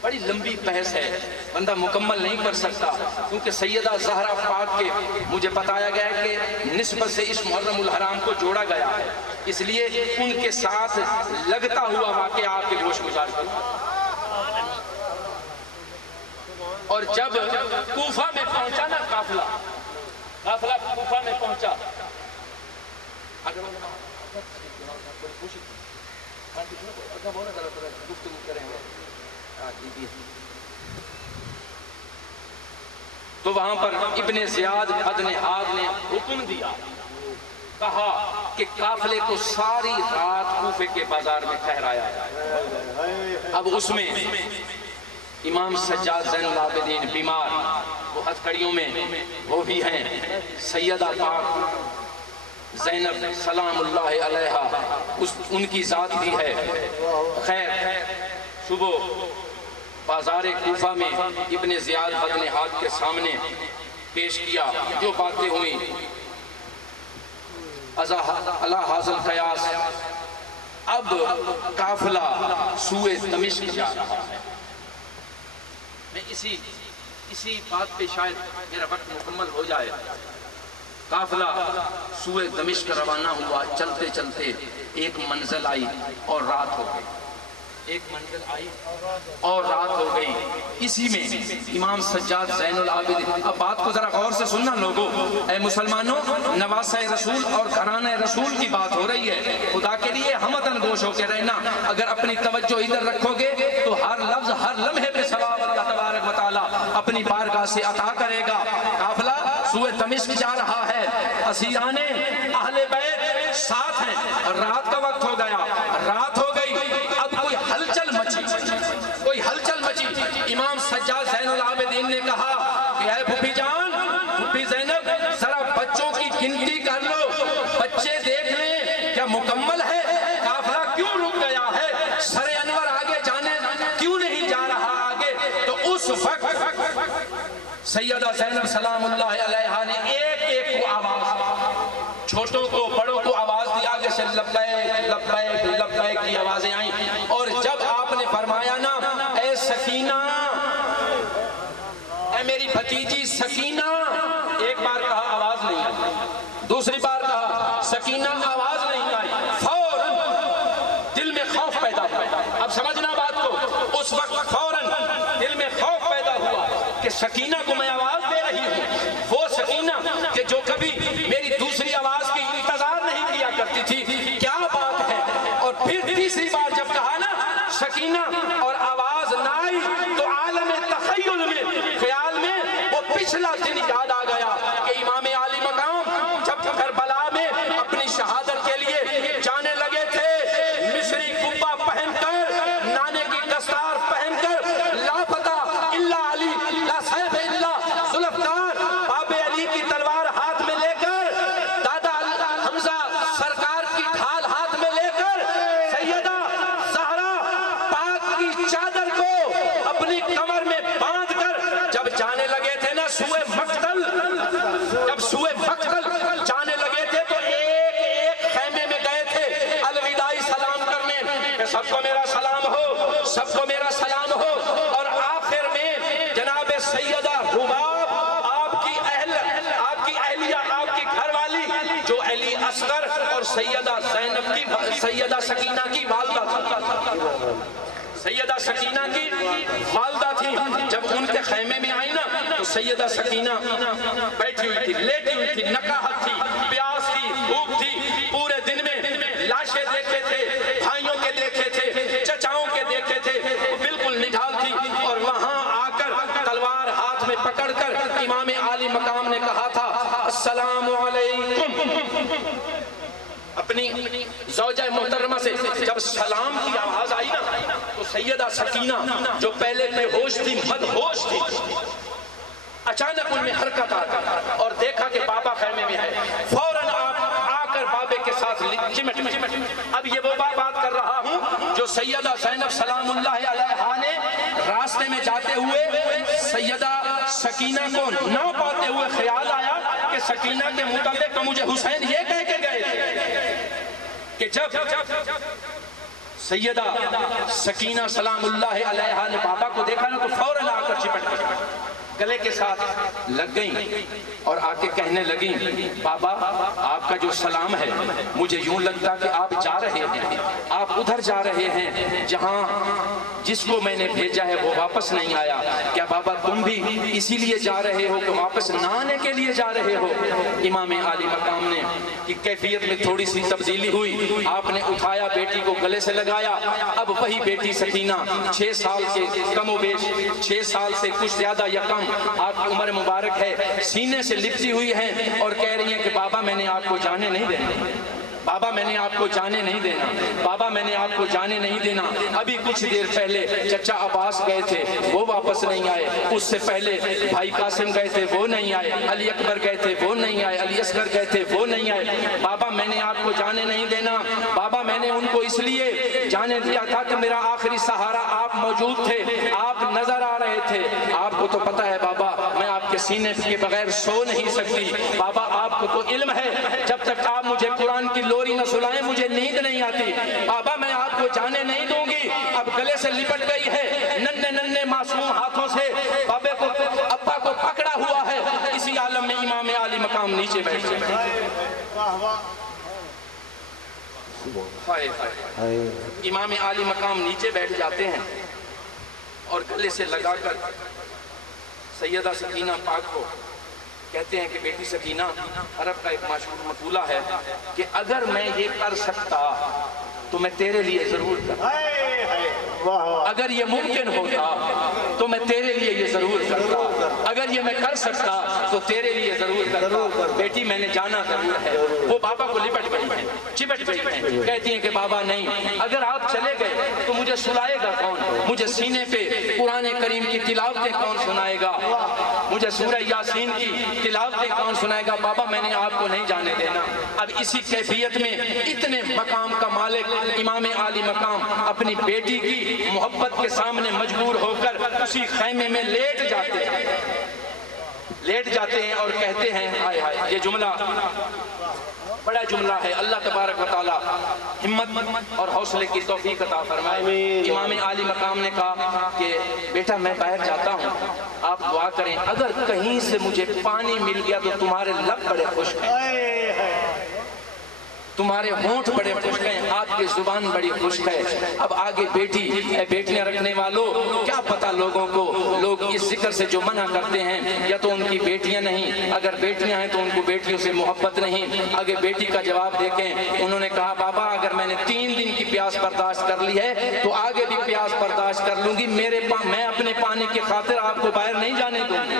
بڑی لمبی بحث ہے، بندہ مکمل نہیں کر سکتا، کیونکہ سیدہ زہرا پاک کے مجھے بتایا گیا ہے کہ نسبت سے اس محرم الحرام کو جوڑا گیا ہے، اس لیے ان کے ساتھ لگتا ہوا واقعہ آپ کے گوش گزار کروں۔ اور جب کوفہ میں پہنچا نا قافلہ کوفہ میں پہنچا، تو وہاں پر ابن زیاد بدنہاد نے حکم دیا، کہا کہ قافلے کو ساری رات کوفے کے بازار میں ٹھہرایا جائے۔ اب اس میں امام سجاد زین العابدین بیمار، وہ ہتھکڑیوں میں وہ بھی ہیں، سیدہ پاک زینب سلام اللہ علیہا ان کی ذات بھی ہے۔ خیر صبح بازار کوفہ میں ابن زیاد بدنہاد کے سامنے پیش کیا، جو باتیں ہوئیں اللہ حاصل قیاس۔ اب قافلہ سوئے دمشق جا رہا ہے۔ میں اسی بات پہ شاید میرا وقت مکمل ہو جائے۔ قافلہ سوئے دمشق روانہ ہوا، چلتے چلتے ایک منزل آئی اور رات ہو گئی، رات ہو گئی۔ اسی میں امام سجاد زین العابدین، اب بات کو ذرا غور سے سننا لوگو، اے مسلمانوں، نواسہ رسول اور گھرانہ رسول کی بات ہو رہی ہے، خدا کے لیے ہمدن گوش ہو کے رہنا۔ اگر اپنی توجہ ادھر رکھو گے تو ہر لفظ ہر لمحے پہ ثواب اللہ تبارک و تعالی اپنی بارگاہ سے عطا کرے گا۔ قافلہ سوئے دمشق جا رہا ہے، اسیران اہل بیت ساتھ ہیں، اور رات کا وقت ہو گیا، رات ہو گئی۔ اب کوئی ہلچل مچی، امام سجاد زین العابدین نے کہا کہ اے پھوپھی جان، پھوپھی زینب، ذرا بچوں کی گنتی کر لو، بچے دیکھ لیں کیا مکمل ہے، قافلہ کیوں رک گیا ہے، سر انور آگے جانے کیوں نہیں جا رہا آگے۔ تو اس وقت سیدہ زینب سلام اللہ علیہا نے ایک کو آواز، چھوٹوں کو بڑوں کو آواز دی، آگے سے لبیک لبیک لبیک کی آوازیں آئیں، اور جب آپ نے فرمایا نا اے سکینہ، اے میری بھتیجی سکینہ، ایک بار کہا آواز نہیں آئی، دوسری بار کہا اب سمجھنا بات کو. اس وقت فوراً دل میں خوف پیدا ہوا کہ سکینہ کو میں آواز دے رہی ہوں، وہ سکینہ کہ جو کبھی میری دوسری آواز کی انتظار نہیں کیا کرتی تھی، کیا بات ہے. اور پھر تیسری بار جب کہا نا سکینہ اور آواز نہ آئی تو عالم تخیل میں، خیال میں وہ پچھلا دن یاد آ گیا کہ امام عالی مقام جب کربلا میں اپنی شہادت کے لیے جانے لگے تھے، مصری قبہ پہن کر، نانے کی دستار پہن کر، لا فتح الا علی، لا سیف الا ذوالفقار، باب علی کی تلوار ہاتھ میں لے کر، دادا حمزہ سرکار کی ڈھال ہاتھ میں لے کر، سیدہ زہرا پاک کی چادر کو اپنی کمر میں باندھ کر جب جانے لگے تھے نا سوئے مقتل، جب سوئے مقتل جانے لگے تھے تو ایک ایک خیمے میں گئے تھے الوداعی سلام کرنے کہ سب کو میرا سلام ہو، سب کو میرا سلام ہو. اور آخر میں جناب سیدہ حباب، آپ کی اہلیہ، آپ کی گھر والی جو علی اصغر اور سیدہ زینب کی، سیدہ سکینہ کی والدہ تھی، سیدہ سکینہ کی والدہ تھی، جب ان کے خیمے میں آئی نا تو سیدہ سکینہ بیٹھی ہوئی تھی، لیٹی ہوئی تھی، نقاہت تھی، پیاس تھی، بھوک تھی. پورے دن میں لاشیں دیکھے تھے، بھائیوں کے دیکھے تھے، چچاؤں کے دیکھے تھے، وہ بالکل نڈھال تھی. اور وہاں آ کر تلوار ہاتھ میں پکڑ کر امام عالی مقام نے کہا تھا السلام علیکم. اپنی زوجہ محترمہ سے جب سلام کی آواز آئی نا تو سیدہ سکینہ جو پہلے بے ہوش تھی، مدہوش تھی، اچانک ان میں حرکت آ گئی اور دیکھا کہ بابا خیمے میں ہے. فوراً آپ آ کر بابے کے ساتھ چمٹ گئے. اب یہ وہ بات کر رہا ہوں جو سیدہ زینب سلام اللہ علیہا نے راستے میں جاتے ہوئے سیدہ سکینہ کو نہ پاتے ہوئے خیال آیا کہ سکینہ کے متعلق مجھے حسین یہ کہہ کے گئے کہ جب سیدہ سکینہ سلام اللہ علیہا نے بابا کو دیکھا نا تو فوراً آ کر چپٹ گئی، گلے کے ساتھ لگ گئیں اور آ کے کہنے لگیں بابا آپ کا جو سلام ہے مجھے یوں لگتا کہ آپ جا رہے ہیں، آپ ادھر جا رہے ہیں جہاں جس کو میں نے بھیجا ہے وہ واپس نہیں آیا. کیا بابا تم بھی اسی لیے جا رہے ہو کہ واپس نہ آنے کے لیے جا رہے ہو؟ امام عالی مقام نے کی کیفیت میں تھوڑی سی تبدیلی ہوئی. آپ نے اٹھایا، بیٹی کو گلے سے لگایا. اب وہی بیٹی سکینہ 6 سال کے کم و بیش 6 سال سے کچھ زیادہ یا کم آپ کی عمر مبارک ہے، سینے سے لپٹی ہوئی ہیں اور کہہ رہی ہیں کہ بابا میں نے آپ کو جانے نہیں دینا، بابا میں نے آپ کو جانے نہیں دینا، بابا میں نے آپ کو جانے نہیں دینا. ابھی کچھ دیر پہلے چچا عباس گئے تھے وہ واپس نہیں آئے، اس سے پہلے بھائی قاسم گئے تھے وہ نہیں آئے، علی اکبر گئے تھے وہ نہیں آئے، علی اصغر گئے تھے وہ نہیں آئے. بابا میں نے آپ کو جانے نہیں دینا، بابا میں نے ان کو اس لیے جانے دیا تھا کہ میرا آخری سہارا آپ موجود تھے، آپ نظر آ رہے تھے. آپ کو تو پتہ ہے بابا میں آپ کے سینے کے بغیر سو نہیں سکتی. بابا آپ کو تو علم ہے جب تک آپ مجھے قرآن کی لوری نہ سلائیں مجھے نیند نہیں آتی. بابا میں آپ کو جانے نہیں دوں گی. اب گلے سے لپٹ گئی ہے، ننھے ننھے معصوم ہاتھوں سے بابے کو، ابا کو پکڑا ہوا ہے. اسی عالم میں امام عالی مقام نیچے بیٹھ گئے. امام عالی مقام نیچے بیٹھ جاتے ہیں اور گلے سے لگا کر سیدہ سکینہ پاک کو کہتے ہیں کہ بیٹی سکینہ، عرب کا ایک مشہور مقولہ ہے کہ اگر میں یہ کر سکتا تو میں تیرے لیے ضرور کرتا، اگر یہ ممکن ہوتا تو میں تیرے لیے یہ ضرور کرتا، اگر یہ میں کر سکتا تو تیرے لیے ضرور کرتا. بیٹی میں نے جانا ضرور ہے. وہ بابا کو لپٹ گئی ہیں، چپٹ گئی ہیں، کہتی ہیں کہ بابا نہیں، اگر آپ چلے گئے تو مجھے سلائے گا کون؟ مجھے سینے پہ قرآن کریم کی تلاوتیں کون سنائے گا؟ مجھے سورہ یاسین کی تلاوتیں کون سنائے گا؟ بابا میں نے آپ کو نہیں جانے دینا. اب اسی کیفیت میں اتنے مقام کا مالک امام عالی مقام اپنی بیٹی کی محبت کے سامنے مجبور ہو کر اسی خیمے میں لیٹ جاتے ہیں اور کہتے ہیں، ہائے ہائے، یہ جملہ بڑا جملہ ہے. اللہ تبارک و تعالی ہمت اور حوصلے کی توفیق عطا فرمائے. امام عالی مقام نے کہا کہ بیٹا میں باہر جاتا ہوں، آپ دعا کریں، اگر کہیں سے مجھے پانی مل گیا تو تمہارے لب بڑے خشک ہیں. تمہارے ہونٹ بڑے خشک ہیں، آپ کی زبان بڑی خشک ہے۔ اب آگے بیٹی، اے بیٹیاں رکھنے والوں، کیا پتا لوگوں کو، لوگ اس ذکر سے جو منع کرتے ہیں یا تو ان کی بیٹیاں نہیں، اگر بیٹیاں ہیں تو ان کو بیٹیوں سے محبت نہیں۔ آگے بیٹی کا جواب دیکھیں، انہوں نے کہا بابا اگر میں نے 3 دن کی پیاس برداشت کر لی ہے تو آگے بھی پیاس برداشت کر لوں گی، میں اپنے پانی کی خاطر آپ کو باہر نہیں جانے دوں گی۔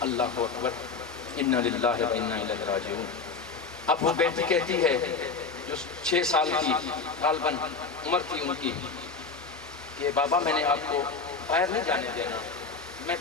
اللہ اکبر، انا للہ و انا الیہ راجعون۔ اب وہ بیٹی کہتی ہے جو 6 سال کی غالباً عمر تھی ان کی، کہ بابا میں نے آپ کو باہر نہیں جانے دینا، میں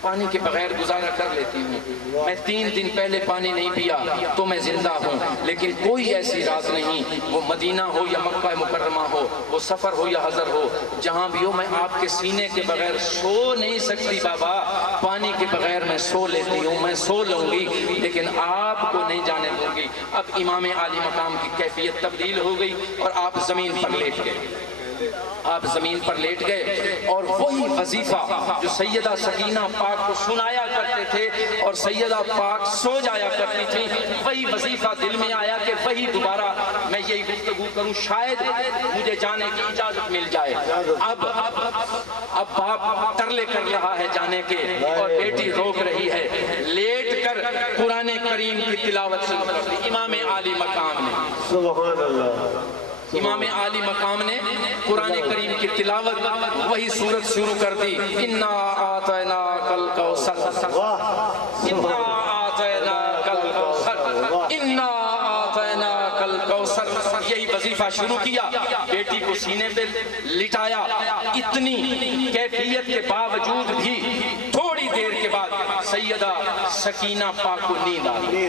پانی کے بغیر گزارا کر لیتی ہوں، میں 3 دن پہلے پانی نہیں پیا تو میں زندہ ہوں، لیکن کوئی ایسی رات نہیں، وہ مدینہ ہو یا مکہ مکرمہ ہو، وہ سفر ہو یا حضر ہو، جہاں بھی ہو میں آپ کے سینے کے بغیر سو نہیں سکتی بابا، پانی کے بغیر میں سو لیتی ہوں، میں سو لوں گی لیکن آپ کو نہیں جانے دوں گی۔ اب امام عالی مقام کی کیفیت تبدیل ہو گئی اور آپ زمین پر لیٹ گئے، آپ زمین پر لیٹ گئے، اور وہی وظیفہ جو سیدہ سکینہ پاک کو سنایا کرتے تھے اور سیدہ پاک سو جایا کرتی تھی، وہی وظیفہ دل میں آیا کہ وہی دوبارہ میں یہی گفتگو کروں، شاید مجھے جانے کی اجازت مل جائے۔ اب باپ ترلے کر رہا ہے جانے کے اور بیٹی روک رہی ہے، لیٹ کر قرآن کریم کی تلاوت شروع کر دی امام عالی مقام نے۔ سبحان اللہ، امام عالی مقام نے قرآن کریم کی تلاوت وہی سورت شروع کر دی، انا آتیناک الکوثر، انا آتیناک الکوثر، انا آتیناک الکوثر، یہی وظیفہ شروع کیا، بیٹی کو سینے پہ لٹایا۔ اتنی کیفیت کے باوجود بھی تھوڑی دیر کے بعد سیدہ سکینہ پاک کو نیند آ گئی،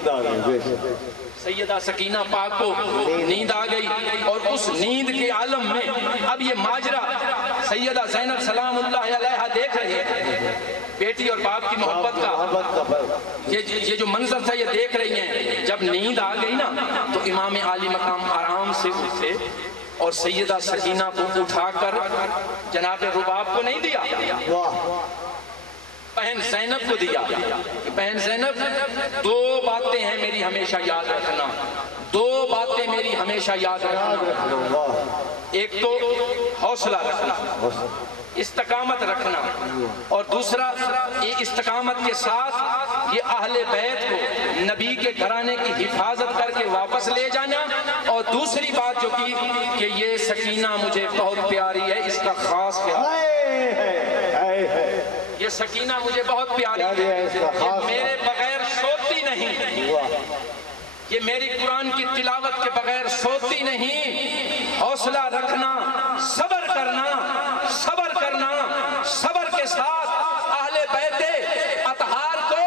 سیدہ سکینہ پاک کو نیند آ گئی، اور اس نیند کے عالم میں اب یہ ماجرا سیدہ زینب سلام اللہ علیہا دیکھ رہی ہے، بیٹی اور باپ کی محبت کا یہ جو منظر تھا یہ دیکھ رہی ہیں۔ جب نیند آ گئی نا تو امام عالی مقام آرام سے اٹھے اور سیدہ سکینہ کو اٹھا کر جناب رباب کو نہیں دیا، بہن زینب کو دیا کہ بہن زینب 2 باتیں ہیں میری ہمیشہ یاد رکھنا، 2 باتیں میری ہمیشہ یاد رکھنا، ایک تو حوصلہ رکھنا، استقامت رکھنا، اور دوسرا یہ استقامت کے ساتھ یہ اہل بیت کو نبی کے گھرانے کی حفاظت کر کے واپس لے جانا، اور دوسری بات جو کی کہ یہ سکینہ مجھے بہت پیاری ہے، اس کا خاص خیال، یہ سکینہ مجھے بہت پیاری ہے، یہ میرے بغیر سوتی نہیں، یہ میری قرآن کی تلاوت کے بغیر سوتی نہیں، حوصلہ رکھنا، صبر کرنا، صبر کرنا، صبر کے ساتھ اہل بیت اطہار کو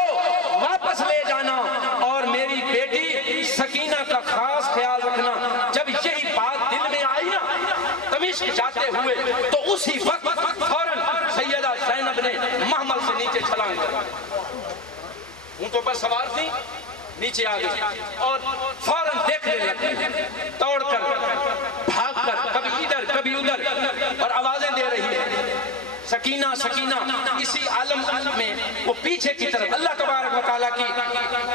واپس لے جانا، اور میری بیٹی سکینہ کا خاص خیال رکھنا۔ جب یہی بات دل میں آئی نا دمشق جاتے ہوئے تو اسی وقت فوراً سیدہ زینب نے محمل سے نیچے چھلانگ کر اونٹوں پر سوار تھی، نیچے آ گئی اور فوراً دیکھنے لگی، دوڑ کر بھاگ کر کبھی ادھر کبھی ادھر اور آوازیں دے رہی ہے، سکینہ سکینہ۔ اسی عالم میں وہ پیچھے کی طرف اللہ تبارک و تعالیٰ کی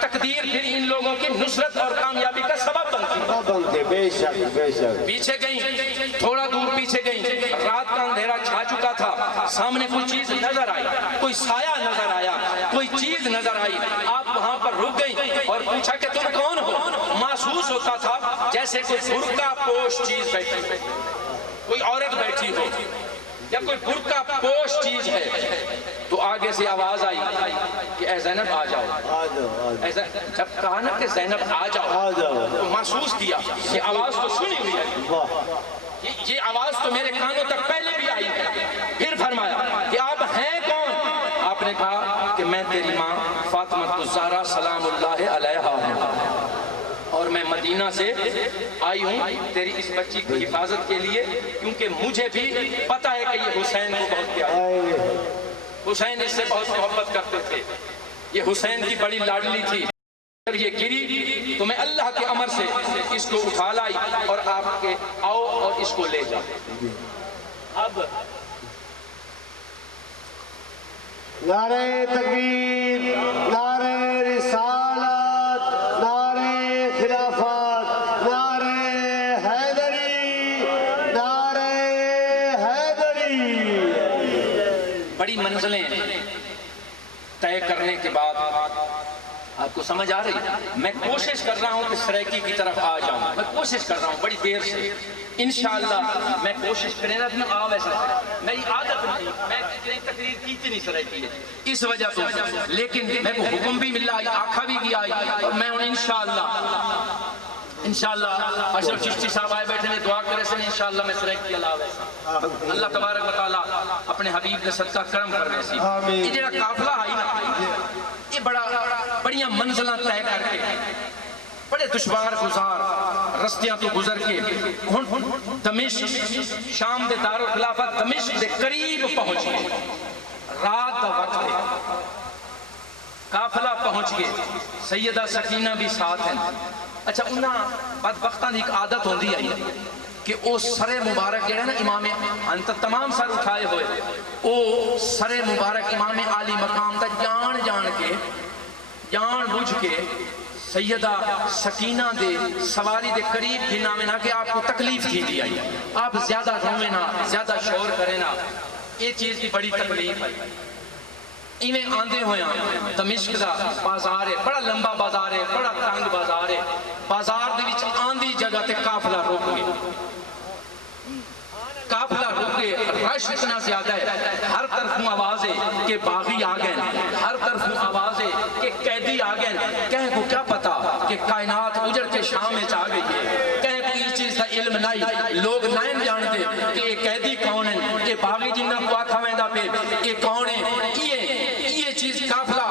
تقدیر پھر ان لوگوں کی نصرت اور کامیابی کا سبب بنتی، بے شک بے شک۔ پیچھے گئیں، تھوڑا دور پیچھے گئیں، رات کا اندھیرا چھا چکا تھا، سامنے کوئی چیز نظر آئی، کوئی سایہ نظر آیا، کوئی چیز نظر آئی، آپ وہاں پر رک گئیں اور پوچھا کہ تم کون ہو؟ محسوس ہوتا تھا جیسے کوئی برقع پوش چیز بیٹھی ہے، کوئی عورت بیٹھی ہو یا کوئی برقع پوش چیز ہے، تو آگے سے آواز آئی کہ اے زینب آ جاؤ، جب کہا نا کہ زینب آ جاؤ تو محسوس کیا یہ آواز تو سنی ہوئی ہے، یہ آواز تو میرے کانوں تک پہلے بھی آئی ہے۔ پھر فرمایا کہ آپ ہیں کون؟ آپ نے کہا کہ میں تیری ماں فاطمہ الزہرا سلام اللہ علیہا ہوں، اور میں مدینہ سے آئی ہوں تیری اس بچی کی حفاظت کے لیے، کیونکہ مجھے بھی پتا ہے کہ یہ حسین کو بہت پیار ہے، حسین اس سے بہت محبت کرتے تھے، یہ حسین کی بڑی لاڈلی تھی۔ جب یہ گری تو میں اللہ کے امر سے اس کو اٹھا لائی اور آپ کے آؤ اور اس کو لے جاؤ. اب نعرہ تکبیر، نعرہ رسالت، نعرہ خلافت، نعرہ حیدری، نعرہ حیدری. بڑی منزلیں طے کرنے کے بعد آپ کو سمجھ آ رہی ہے؟ میں کوشش کر رہا ہوں کہ سرائکی کی طرف آ جاؤں. میں کوشش کر رہا ہوں بڑی دیر سے. انشاءاللہ میں کوشش کریں گا کہ آؤ. ایسا میری عادت نہیں، میں تقریر کیتی نہیں سرائکی اس وجہ سے، لیکن میں کو حکم بھی ملا، آکھا بھی گیا، اور میں انشاءاللہ اشرف چشتی صاحب آئے بیٹھے نے دعا کرے سے انشاءاللہ میں سرائکی علاوہ اللہ تبارک و تعالیٰ اپنے حبیب نے صدقہ کرم کرنے سی. یہ جڑا قافلہ آئی نا، یہ بڑیاں منزلہ طے کر کے بڑے دشوار گزار رستیاں تو گزر کے دمشق، شام دے دارالخلافہ دمشق دے قریب پہنچ گئے. رات دا وقت ہے، قافلہ پہنچ گئے. سیدہ سکینہ بھی ساتھ ہیں. اچھا انہاں بدبختاں دی ایک عادت ہوندی ہے کہ او سر مبارک جڑا نا امام انت تمام سر اٹھائے ہوئے، او سر مبارک امام عالی مقام دا جان بوجھ کے سیدہ سکینہ دے سواری دے قریب بھی نہ کہ آپ کو تکلیف تھی دی آئی، آپ زیادہ رویں نہ، زیادہ شور کریں نہ. یہ چیز کی بڑی تکلیف ہے. ایویں آندے ہویا دمشق دا بازار ہے، بڑا لمبا بازار ہے، بڑا تنگ بازار ہے. بازار دے وچ آندی جگہ تے قافلہ رک گئے. قافلہ رک گئے، رش اتنا زیادہ ہے، ہر طرف آواز ہے کہ باغی آ گئے، ہر طرف آواز ہے کہ قیدی آ گئے. کہیں کو کیا پتا کہ کائنات اجڑ کے شام میں چاہ گئی ہے. کہیں کو یہ چیز کا علم نہیں، لوگ نہیں جانتے کہ یہ قیدی کون ہے، یہ باغی جنہ کو آکھا ویندہ پہ یہ کون ہے. یہ چیز قافلہ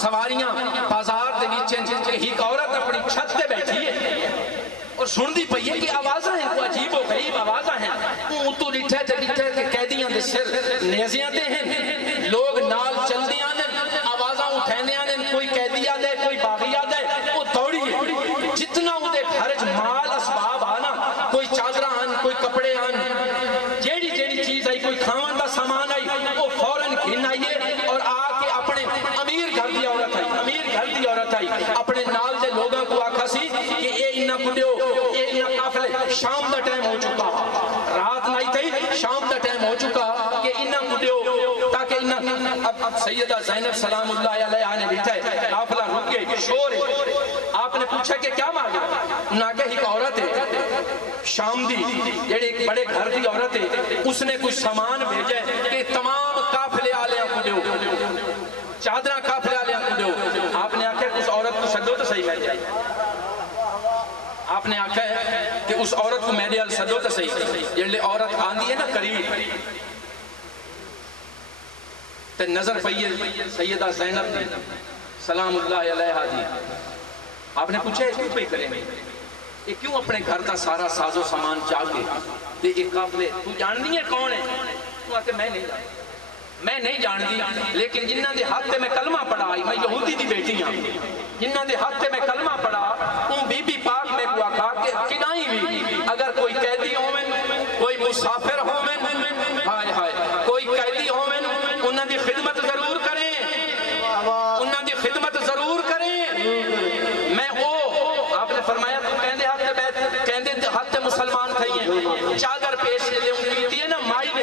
سواریاں بازار دے نیچے ایک عورت اپنی چھت پہ بیٹھی ہے اور سن دی پئی ہے کہ آوازاں ہیں، کو عجیب و غریب آوازاں ہیں. اون تو ڈٹھے کہ قیدیاں دے سر نیزیاں دے ہیں، لوگ نال چل دیاں نے، آوازاں اٹھیندیاں نے. کوئی قیدی آدھے، کوئی باغی آدھے، وہ دوڑی ہے. جتنا وہ دے گھرج مال اسباب آنا، کوئی چادرہ آن، کوئی کپڑے آن، جیڑی چیز آئی، کوئی کھاون دا سامان آئی، وہ فوراں گھن آئیے اور آ کے اپنے امیر گھر دی عورت آئی اپنے نال دے لوگوں کو آکھا سی کہ اے انہاں کڈیو، اے انہاں قافلے. شام دا ٹائم ہو چکا، رات نہیں تھی، شام دا ٹائم ہو چکا کہ انہاں کڈیو تاکہ انہاں. اب سیدہ زینب سلام اللہ علیہ نے بیٹھا ہے، قافلہ رک گئے، شور ہے. آپ نے پوچھا کہ کیا مانگے؟ انہاں کہ ایک عورت ہے شام دی، جڑے ایک بڑے گھر دی عورت ہے، اس نے کچھ سامان بھیجا ہے کہ تمام قافلے آلیاں کو دیو، چادرہ قافلے آلیاں کو دیو. آپ نے آکھا اس عورت کو سدو تو صحیح مل جائے. آپ نے آکھا ہے کہ اس عورت کو میرے ال سدو تو صحیح. جڑے عورت آندھی ہے نا قریب تے نظر پئیے سیدہ زینب دی سلام اللہ علیہ دی. آپ نے پوچھا ہے کیوں پہ کریں گے، یہ کیوں اپنے گھر کا سارا ساز و سامان چاہ کے تے ایک قافلے. تو جان دی ہے کون ہے؟ تو آکے میں نہیں جان دی، لیکن جنہاں دے ہاتھ تے میں کلمہ پڑھا آئی، میں یہودی دی بیٹی ہاں، جنہاں دے ہاتھ تے میں کلمہ پڑھا ان بی بی پاک میں کو آکھا کہ کنائی بھی اگر کوئی قیدی ہومن، کوئی مسافر ہومن، ہائے ہائے کوئی قیدی ہومن، انہاں دی خدمت ضرور کریں، انہاں دی خدمت ضرور کریں. میں آپ نے فرمایا تو کہندے ہاتھ تے مسلمان تھئیے، چادر پیش لے ان کی دیئے نا مائی نے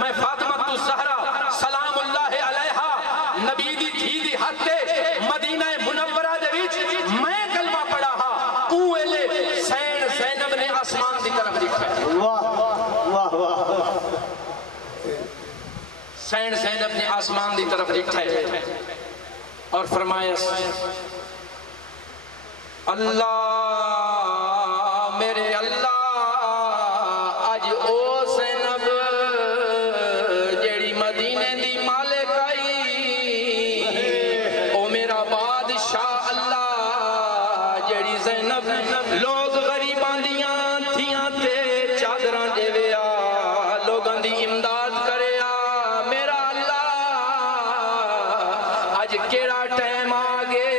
میں فاطمہ تو زہرا سلام اللہ علیہا نبی دی تھی دی ہاتھ تے مدینہ منورہ دے وچ میں کلمہ پڑھا ہاں. اوہلے سین زینب نے آسمان دی طرف دیکھا. واہ واہ. سین زینب نے آسمان دی طرف دیکھا ہے اور فرمایا اللہ میرے اللہ اج او زینب جیڑی مدینے دی مالک آئی، او میرا بادشاہ اللہ جیڑی زینب لوگ غریبان دیاں تھیاں تے چادراں دیویا لوگاں دی امداد کریا. میرا اللہ اج کیڑا ٹائم آ گئے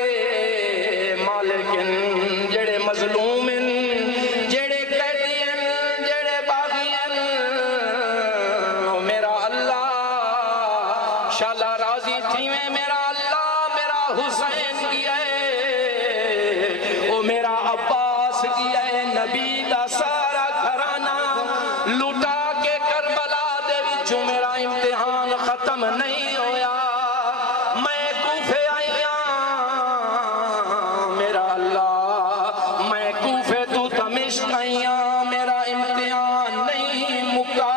عائشہ راضی تھی میں میرا اللہ میرا حسین کیا ہے او میرا عباس کیا ہے نبی دا سارا گھرانہ لوٹا کے کربلا دے وچوں میرا امتحان ختم نہیں ہویا میں کوفے آئیاں میرا اللہ میں کوفے تو دمشق آئیاں میرا امتحان نہیں مکا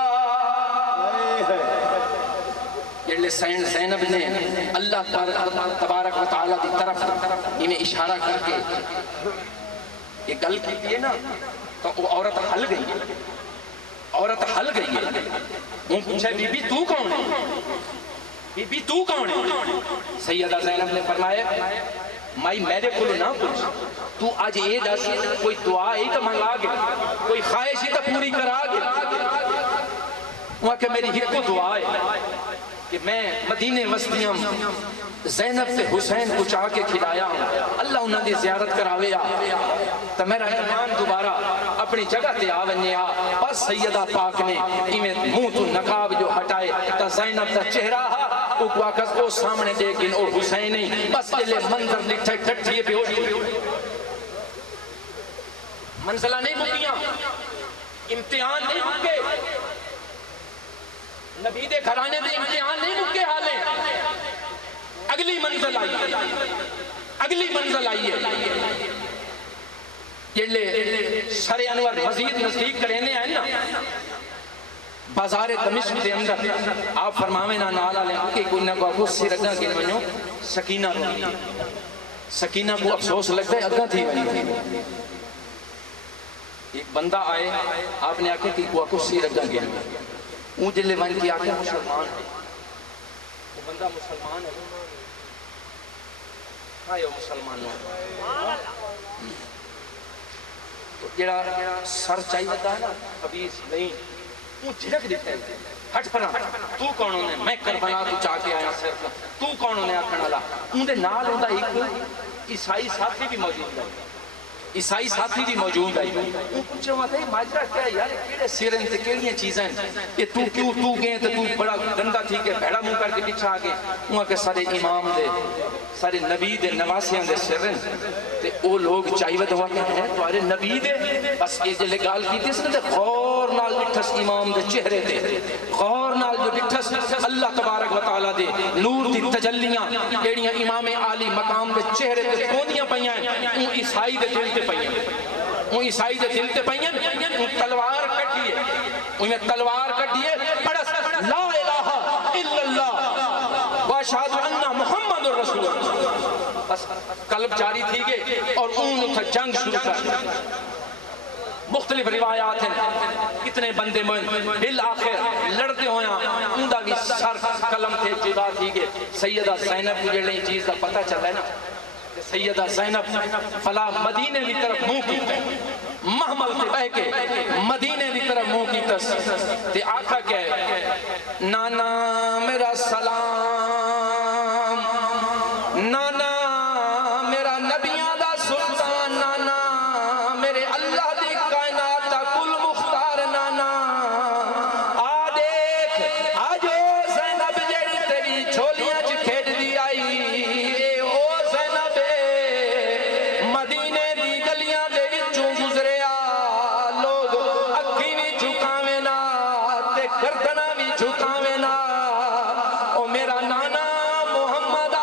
جڑے سین زینب نے اللہ تبارک و تعالیٰ دی طرف انہیں اشارہ کر کے یہ گل کی ہے نا تو وہ عورت ہل گئی عورت ہل گئی ہے وہ پوچھا بی بی تو کون ہے بی بی تو کون ہے سیدہ زینب نے فرمایا مائی میرے کو نہ پوچھ تو آج یہ دس کوئی دعا ہی تو منگا گیا کوئی خواہش ہی تو پوری کرا گیا وہاں کہ میری ہی کو دعا ہے کہ میں مدینے وسطیاں زینب سے حسین کو چاہ کے کھلایا ہوں اللہ انہوں نے زیارت کراوے تو میرا ایمان دوبارہ اپنی جگہ تے آونے بس سیدہ پاک نے ایمیں منہ تو نقاب جو ہٹائے تو زینب کا چہرہ او واقعہ کو سامنے دیکھیں او حسین نہیں بس یہ منظر لکھا ٹھٹھیے پہ ہو منزلہ نہیں مکیاں امتحان نہیں مکے نبی دے گھرانے دے امتحان نہیں مکے حالیں اگلی منزل آئی ہے اگلی منزل آئی ہے یہ لے سر انور مزید نزدیک کرینے ہیں نا بازار دمشق دے اندر آپ فرماویں نا نالا لیں کہ کوئی نہ کو سی رگا کے ونیو سکینہ رو سکینہ کو افسوس لگتا ہے اگاں تھی ونی ایک بندہ آئے آپ نے آکے کہ کو سی رگا کے اون جلے ون کی آکے مسلمان ہے وہ بندہ مسلمان ہے ہاں یہ مسلمان ہے تو جڑا سر چاہی ہوتا ہے نا خبیث نہیں وہ جھڑک دیتا ہے ہٹ پنا تو کون ہونے میں کربلا تو چاہ کے آیا سر تو کون ہونے آکھن والا ان دے نال ہوندا ایک عیسائی ساتھی بھی موجود ہے عیسائی ساتھی بھی موجود ہے وہ پوچھے وہاں تھا ماجرہ کیا ہے یار کیڑے سیرن تے کیڑیاں چیزیں یہ تو کیوں تو گئے تو بڑا گندا تھی کہ بھیڑا منہ کر کے پیچھے آ گئے وہاں کے سارے امام دے سارے نبی دے نواسیاں دے سرن تے او لوگ چاہیے تو وہاں کہ ہیں تمہارے نبی دے بس یہ جلے گال کی تھی سن غور نال ڈٹھس امام دے چہرے تے غور نال جو ڈٹھس اللہ تبارک و تعالیٰ دے نور دی تجلیاں کیڑیاں امام عالی مقام دے چہرے تے کھوندیاں پئیاں اون عیسائی دے دل تے پئیاں اون عیسائی دے دل تے پئیاں اون تلوار کٹیے انہیں تلوار کٹیے پڑھس لا الہ الا اللہ واشہد ان محمد رسول اللہ بس قلب جاری تھی گئے اور اون تھا جنگ شروع کر مختلف روایات ہیں کتنے بندے بالآخر لڑتے ہویا اندہ بھی سر قلم تھے جدا تھی گئے سیدہ زینب کو جڑے چیز کا پتہ چل رہا ہے نا سیدہ زینب فلا مدینے کی طرف منہ کی محمل تے بہ کے مدینے کی طرف منہ کی تس تے آقا کہ نانا میرا سلام نانا میرا نبیاں دا سلطان نانا میرے اللہ دی کائنات دا کل مختار نانا آ دیکھ آجو زینب جیڑی تیری چھولیاں چ کھیڈ دی آئی اے او زینب مدینے دی گلیاں دے وچوں گزرے آ لوگ اکھی بھی جھکاویں نا تے گردناں بھی جھکاویں نا او میرا نانا محمد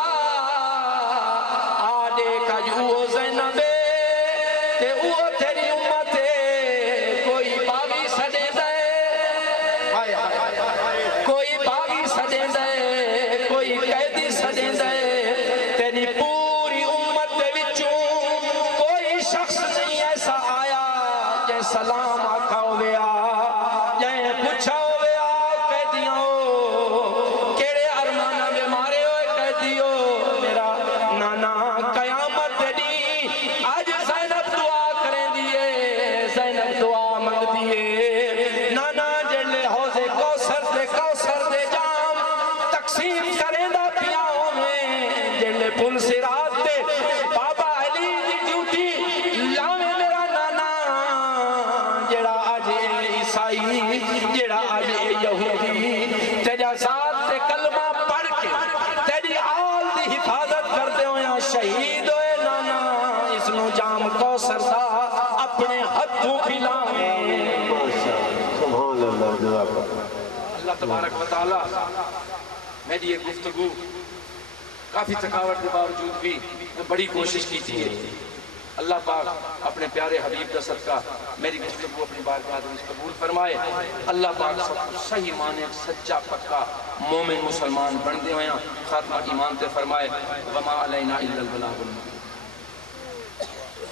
اللہ تبارک و تعالی میری یہ گفتگو کافی تھکاوٹ کے باوجود بھی میں بڑی کوشش کی تھی اللہ پاک اپنے پیارے حبیب کا صدقہ میری گفتگو اپنی بارگاہ میں قبول فرمائے اللہ پاک سب کو صحیح معنی سچا پکا مومن مسلمان بن دے ہوئے خاتمہ ایمان تے فرمائے وما علینا الا البلاغ المبین